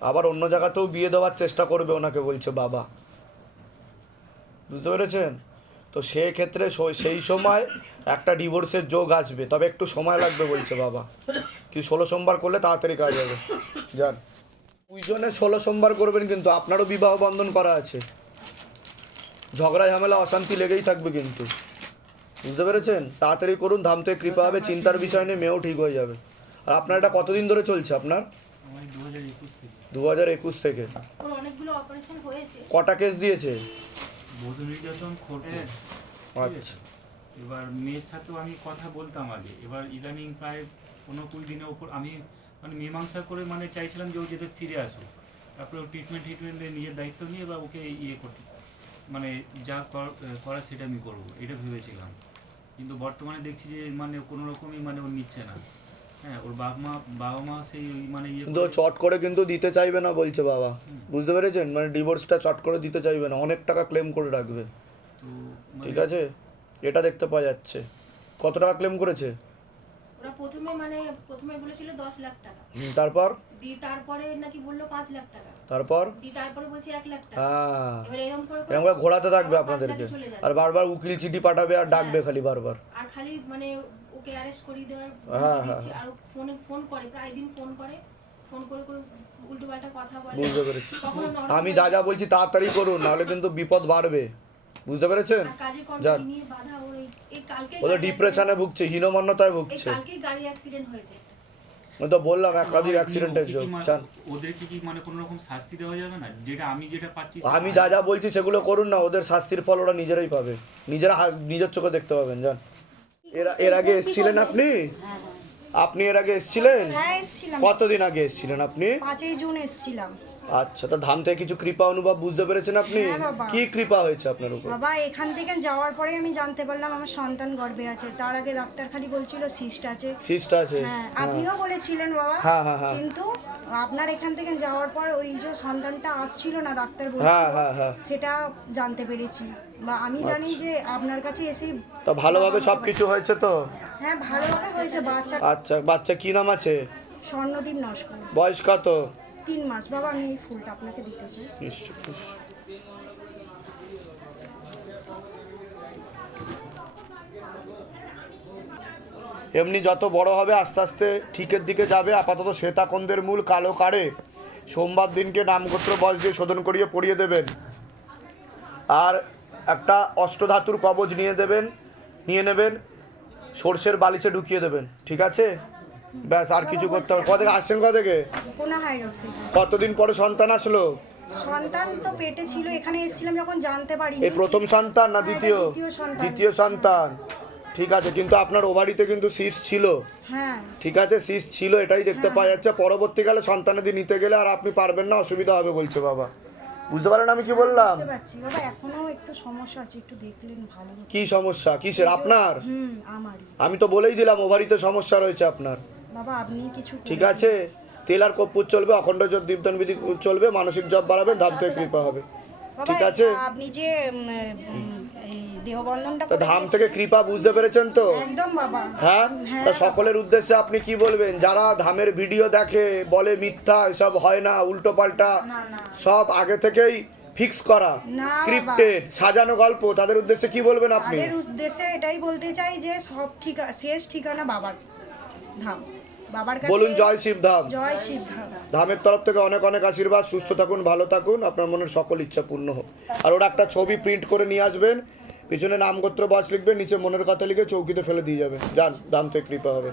আবার অন্য জায়গাতেও বিয়ে দেওয়ার চেষ্টা করবে ওনাকে, বলছে বাবা, বুঝতে পেরেছেন। তো সেক্ষেত্রে সেই সময় একটা ডিভোর্সের যোগ আসবে, তবে একটু সময় লাগবে বলছে বাবা। কি 16 সোমবার করলে তাড়াতাড়ি কাজ হবে। যান, দুইজনে 16 সোমবার করবেন, কিন্তু আপনারও বিবাহ বন্ধন করা আছে, ঝগড়া ঝামেলা অশান্তি লেগেই থাকবে কিন্তু, বুঝতে পেরেছেন। তাড়াতাড়ি করুন, ধাম থেকে কৃপা হবে, চিন্তার বিষয় নেই, মেয়েও ঠিক হয়ে যাবে। আর আপনার এটা কতদিন ধরে চলছে আপনার? আমার 2021 থেকে। 2021 থেকে। ওর অনেকগুলো অপারেশন হয়েছে। কটা কেস দিয়েছে? বধূ নির্যাতন, খোরপোশ। আচ্ছা, এবার মেয়ের সাথেও আমি কথা বলতাম আগে, এবার ইদানিং প্রায় 15-20 দিনের ওপর আমি মানে মীমাংসা করে মানে চাইছিলাম যে ও যাতে ফিরে আসুক, তারপরে ও ট্রিটমেন্টে নিজের দায়িত্ব নিয়ে বা ওকে ইয়ে করতে মানে যা করার সেটা আমি করবো, এটা ভেবেছিলাম। কিন্তু বর্তমানে দেখছি যে মানে কোনো রকমই মানে ও নিচ্ছে না। হ্যাঁ, ওর বাবা মা সেই মানে ইয়ে কিন্তু চট করে কিন্তু দিতে চাইবে না বলছে বাবা, বুঝতে পেরেছেন। মানে ডিভোর্সটা চট করে দিতে চাইবে না, অনেক টাকা ক্লেম করে রাখবে, তো ঠিক আছে, এটা দেখতে পাওয়া যাচ্ছে। কত টাকা ক্লেম করেছে? ওরা প্রথমে বলেছিল 10 লাখ টাকা, তারপর তারপরে নাকি বললো 5 লাখ টাকা, তারপর তারপরে বলছে 1 লাখ টাকা। হ্যাঁ, এবার এরকম করে এরকম করে ঘোরাতে থাকবে আবার 5 আপনাদেরকে, লাখে চলে যাচ্ছে। আর বারবার উকিল চিঠি পাঠাবে আর ডাকবে খালি বারবার। আর খালি মানে ওকে অ্যারেস্ট করিয়ে দেওয়ার হ্যাঁ, দিচ্ছে। আর ফোন করে, প্রায় দিন ফোন করে উল্টো পাল্টা কথা বলে। বুঝতে পেরেছি। কখনো নরম আমি যা যা বলছি তাড়াতাড়ি করুন, নাহলে কিন্তু বিপদ বাড়বে, বুঝতে পেরেছেন। আর কাজে যান, কর্মে নিয়ে বাধা। ওর এই কালকে ও তো ডিপ্রেশনে ভুগছে, হীনমন্যতায় ভুগছে। কালকেই গাড়ি অ্যাক্সিডেন্ট হয়েছে একটা। আমি তো বললাম একাধিক অ্যাক্সিডেন্টের যোগ। চান ওদেরকে কি মানে কোনো রকম শাস্তি দেওয়া যাবে না? যেটা পাচ্ছি আমি যা যা বলছি সেগুলো করুন না, ওদের শাস্তির ফল ওরা নিজেরাই পাবে, নিজের চোখে দেখতে পাবেন। যান, এর আগে এসেছিলেন আপনি? আপনি এর আগে এসেছিলেন? হ্যাঁ, এসেছিলাম। কতদিন আগে এসেছিলেন আপনি? 5ই জুন এসেছিলাম। আচ্ছা, তো ধাম থেকে কিছু কৃপা অনুভব বুঝতে পেরেছেন আপনি? হ্যাঁ বাবা। কি কৃপা হয়েছে আপনার উপর? বাবা, এখান থেকে যাওয়ার পরে আমি জানতে পারলাম আমার সন্তান গর্ভে আছে। তার আগে ডাক্তার খালি বলছিল সিস্ট আছে। সিস্ট আছে? হ্যাঁ, আপনিও বলেছিলেন বাবা। হ্যাঁ, হ্যাঁ, হ্যাঁ। কিন্তু আপনার এখান থেকে যাওয়ার পর ওই যে সন্তানটা আসছিল না, ডাক্তার হ্যাঁ, বলছিল, হ্যাঁ, হ্যাঁ। সেটা জানতে পেরেছি। বা আমি জানি যে আপনার কাছে এসেই তো ভালোভাবে সবকিছু হয়েছে তো? হ্যাঁ, ভালোভাবে হয়েছে। আচ্ছা, বাচ্চা কি নাম আছে? স্বর্ণদীপ নস্কর। বয়স কত? 3 মাস। বাবা, আমি এই ফুলটা আপনাকে দিতে চাই। নিশ্চয়, নিশ্চয়। এমনি যত বড় হবে আস্তে আস্তে ঠিকের দিকে যাবে। আপাতত শ্বেতাকন্দের মূল কালো কাড়ে সোমবার দিনকে নামগোত্র বয়স দিয়ে শোধন করিয়ে পড়িয়ে দেবেন, আর একটা অষ্টধাতুর কবচ নিয়ে নেবেন, সর্ষের বালিশে ঢুকিয়ে দেবেন, ঠিক আছে? ব্যাস, আর কিছু করতে হবে। কোথা থেকে আসছেন? কোথা থেকে? কোনা হাই রোড থেকে। কতদিন পরে সন্তান আসলো? সন্তান তো পেটে ছিল, এখানে এসেছিলাম যখন জানতে পারি। এই প্রথম সন্তান না দ্বিতীয়? দ্বিতীয় সন্তান, ঠিক আছে। কিন্তু আপনার ওভারিতে কিন্তু সিস্ট ছিল। হ্যাঁ, ঠিক আছে, সিস্ট ছিল, এটাই দেখতে পাওয়া যাচ্ছে। পরবর্তীকালে সন্তানাদি নিতে গেলে আর আপনি পারবেন না, অসুবিধা হবে বলছে বাবা, বুঝতে পারেন আমি কি বললাম? বুঝতে পারছি বাবা, এখনো একটু সমস্যা আছে, একটু দেখলেন ভালো হতো। কি সমস্যা? কিসের আপনার? আমারই। আমি তো বলেই দিলাম ওভারিতে সমস্যা রয়েছে আপনার, বাবা আপনি কিছু ঠিক আছে। তেল আর কর্পূর চলবে, অখণ্ড জপ দীপদান বিধি চলবে, মানসিক জপ বাড়াবেন, ধাম থেকে কৃপা হবে, ঠিক আছে। আপনি যে এই দেহবন্ধনটা তো ধাম থেকে কৃপা বুঝতে পেরেছেন তো? একদম বাবা। হ্যাঁ, তা সকলের উদ্দেশ্যে আপনি কি বলবেন? যারা ধামের ভিডিও দেখে বলে মিথ্যা, এসব হয় না, উল্টো পাল্টা সব আগে থেকেই ফিক্স করা, স্ক্রিপ্টেড সাজানো গল্প, তাদের উদ্দেশ্যে কি বলবেন আপনি? তাদের উদ্দেশ্যে এটাই বলতে চাই যে সব শেষ ঠিকানা বাবার ধাম। বাবার কাছে বলুন জয় শিবধাম। জয় শিবধাম। ধামের তরফ থেকে অনেক অনেক আশীর্বাদ, সুস্থ থাকুন, ভালো থাকুন, আপনার মনের সকল ইচ্ছা পূর্ণ হোক। আর ওরা একটা ছবি প্রিন্ট করে নিয়ে আসবেন, পিছনে নাম গোত্র বয়স লিখবেন, নিচে মনের কথা লিখে চৌকিতে ফেলে দিয়ে যাবেন। যান, ধাম থেকে কৃপা হবে।